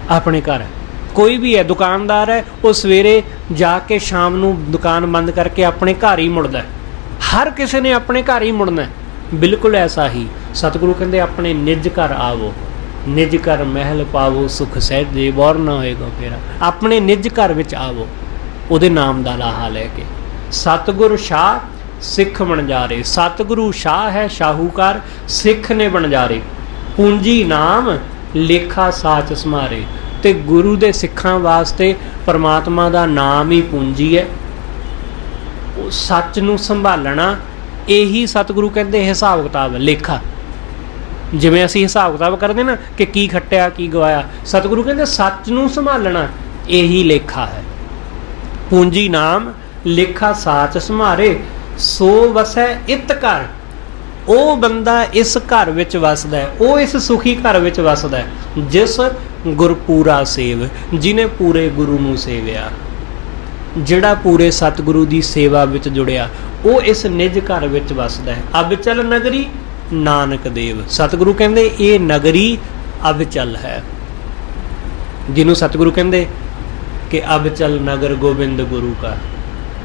ਆਪਣੇ ਘਰ ਕੋਈ ਵੀ ਹੈ, ਦੁਕਾਨਦਾਰ ਹੈ, ਉਹ ਸਵੇਰੇ ਜਾ ਕੇ ਸ਼ਾਮ ਨੂੰ ਦੁਕਾਨ ਬੰਦ ਕਰਕੇ ਆਪਣੇ ਘਰ ਹੀ ਮੁੜਦਾ। ਹਰ ਕਿਸੇ ਨੇ ਆਪਣੇ ਘਰ ਹੀ ਮੁੜਨਾ। ਬਿਲਕੁਲ ਐਸਾ ਹੀ ਸਤਿਗੁਰੂ ਕਹਿੰਦੇ ਆਪਣੇ ਨਿੱਜ ਘਰ ਆਵੋ, ਨਿੱਜ ਘਰ ਮਹਿਲ ਪਾਵੋ, ਸੁਖ ਸਹਿਜੇ ਬੋਰ ਨਾ ਹੋਏਗਾ ਫੇਰਾ। ਆਪਣੇ ਨਿੱਜ ਘਰ ਵਿੱਚ ਆਵੋ, ਉਹਦੇ ਨਾਮ ਦਾ ਲਾਹਾ ਲੈ ਕੇ। ਸਤਿਗੁਰ ਸ਼ਾਹ ਸਿੱਖ ਬਣਜਾਰੇ, ਸਤਿਗੁਰੂ ਸ਼ਾਹ ਹੈ ਸ਼ਾਹੂਕਾਰ, ਸਿੱਖ ਨੇ ਬਣਜਾਰੇ। ਪੂੰਜੀ ਨਾਮ ਲੇਖਾ ਸਾਚ ਸਮਾਰੇ। ਤੇ ਗੁਰੂ ਦੇ ਸਿੱਖਾਂ ਵਾਸਤੇ ਪਰਮਾਤਮਾ ਦਾ ਨਾਮ ਹੀ ਪੂੰਜੀ ਹੈ। ਉਹ ਸੱਚ ਨੂੰ ਸੰਭਾਲਣਾ, ਇਹੀ ਸਤਿਗੁਰੂ ਕਹਿੰਦੇ ਹਿਸਾਬ ਕਿਤਾਬ, ਲੇਖਾ। ਜਿਵੇਂ ਅਸੀਂ ਹਿਸਾਬ ਕਿਤਾਬ ਕਰਦੇ ਨਾ ਕਿ ਕੀ ਖੱਟਿਆ ਕੀ ਗਵਾਇਆ, ਸਤਿਗੁਰੂ ਕਹਿੰਦੇ ਸੱਚ ਨੂੰ ਸੰਭਾਲਣਾ ਇਹੀ ਲੇਖਾ ਹੈ। ਪੂੰਜੀ ਨਾਮ ਲੇਖਾ ਸਾਚ ਸੰਭਾਰੇ, ਸੋ ਵਸੈ ਇਤ ਘਰ। ਉਹ ਬੰਦਾ ਇਸ ਘਰ ਵਿੱਚ ਵਸਦਾ ਹੈ, ਉਹ ਇਸ ਸੁਖੀ ਘਰ ਵਿੱਚ ਵਸਦਾ ਹੈ ਜਿਸ ਗੁਰਪੂਰਾ ਸੇਵ, ਜਿਹਨੇ ਪੂਰੇ ਗੁਰੂ ਨੂੰ ਸੇਵਿਆ, ਜਿਹੜਾ ਪੂਰੇ ਸਤਿਗੁਰੂ ਦੀ ਸੇਵਾ ਵਿੱਚ ਜੁੜਿਆ, ਉਹ ਇਸ ਨਿਜ ਘਰ ਵਿੱਚ ਵਸਦਾ ਹੈ। ਅਬਚਲ ਨਗਰੀ ਨਾਨਕ ਦੇਵ। ਸਤਿਗੁਰੂ ਕਹਿੰਦੇ ਇਹ ਨਗਰੀ ਅਬਚਲ ਹੈ। ਜਿਹਨੂੰ ਸਤਿਗੁਰੂ ਕਹਿੰਦੇ ਕਿ ਅਬਚਲ ਨਗਰ ਗੋਬਿੰਦ ਗੁਰੂ ਕਾ,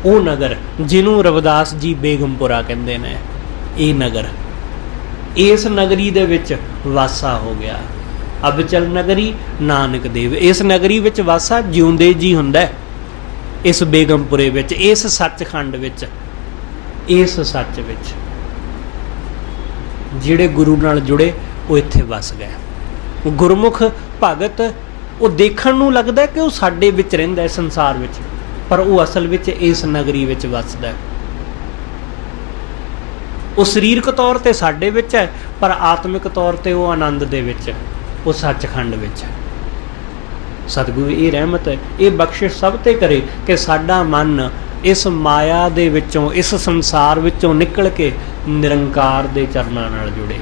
ਉਹ ਨਗਰ ਜਿਹਨੂੰ ਰਵਿਦਾਸ ਜੀ ਬੇਗਮਪੁਰਾ ਕਹਿੰਦੇ ਨੇ, ਇਹ ਨਗਰ, ਇਸ ਨਗਰੀ ਦੇ ਵਿੱਚ ਵਾਸਾ ਹੋ ਗਿਆ। ਅਬਚਲ ਨਗਰੀ ਨਾਨਕ ਦੇਵ। ਇਸ ਨਗਰੀ ਵਿੱਚ ਵਾਸਾ ਜਿਉਂਦੇ ਜੀ ਹੁੰਦਾ ਹੈ, ਇਸ ਬੇਗਮਪੁਰੇ ਵਿੱਚ, ਇਸ ਸੱਚਖੰਡ ਵਿੱਚ, ਇਸ ਸੱਚ ਵਿੱਚ। ਜਿਹੜੇ ਗੁਰੂ ਨਾਲ ਜੁੜੇ ਉਹ ਇੱਥੇ ਵਸ ਗਏ। ਗੁਰਮੁਖ ਭਗਤ, ਉਹ ਦੇਖਣ ਨੂੰ ਲੱਗਦਾ ਕਿ ਉਹ ਸਾਡੇ ਵਿੱਚ ਰਹਿੰਦਾ ਹੈ ਸੰਸਾਰ ਵਿੱਚ, ਪਰ ਉਹ ਅਸਲ ਵਿੱਚ ਇਸ ਨਗਰੀ ਵਿੱਚ ਵਸਦਾ ਹੈ। ਉਹ ਸਰੀਰਕ ਤੌਰ ਤੇ ਸਾਡੇ ਵਿੱਚ ਹੈ, ਪਰ ਆਤਮਿਕ ਤੌਰ ਤੇ ਉਹ ਆਨੰਦ ਦੇ ਵਿੱਚ, ਉਹ ਸੱਚਖੰਡ ਵਿੱਚ ਹੈ। ਸਤਿਗੁਰੂ ਇਹ ਰਹਿਮਤ ਹੈ, ਇਹ ਬਖਸ਼ਿਸ਼ ਸਭ ਤੇ ਕਰੇ ਕਿ ਸਾਡਾ ਮਨ ਇਸ ਮਾਇਆ ਦੇ ਵਿੱਚੋਂ, ਇਸ ਸੰਸਾਰ ਵਿੱਚੋਂ ਨਿਕਲ ਕੇ ਨਿਰੰਕਾਰ ਦੇ ਚਰਨਾਂ ਨਾਲ ਜੁੜੇ,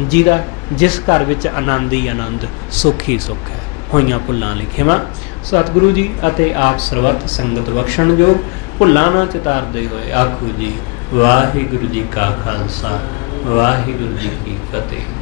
ਜਿਹਦਾ ਜਿਸ ਘਰ ਵਿੱਚ ਆਨੰਦ ਹੀ ਆਨੰਦ, ਸੁੱਖ ਹੀ ਸੁੱਖ ਹੈ। ਹੋਈਆਂ ਭੁੱਲਾਂ ਲਈ ਖਿਮਾ ਸਤਿਗੁਰੂ ਜੀ ਅਤੇ ਆਪ ਸਰਬੱਤ ਸੰਗਤ ਬਖਸ਼ਣਯੋਗ। ਭੁੱਲਾਂ ਨਾ ਚਿਤਾਰਦੇ ਹੋਏ ਆਖੋ ਜੀ ਵਾਹਿਗੁਰੂ ਜੀ ਕਾ ਖਾਲਸਾ, ਵਾਹਿਗੁਰੂ ਜੀ ਕੀ ਫਤਿਹ।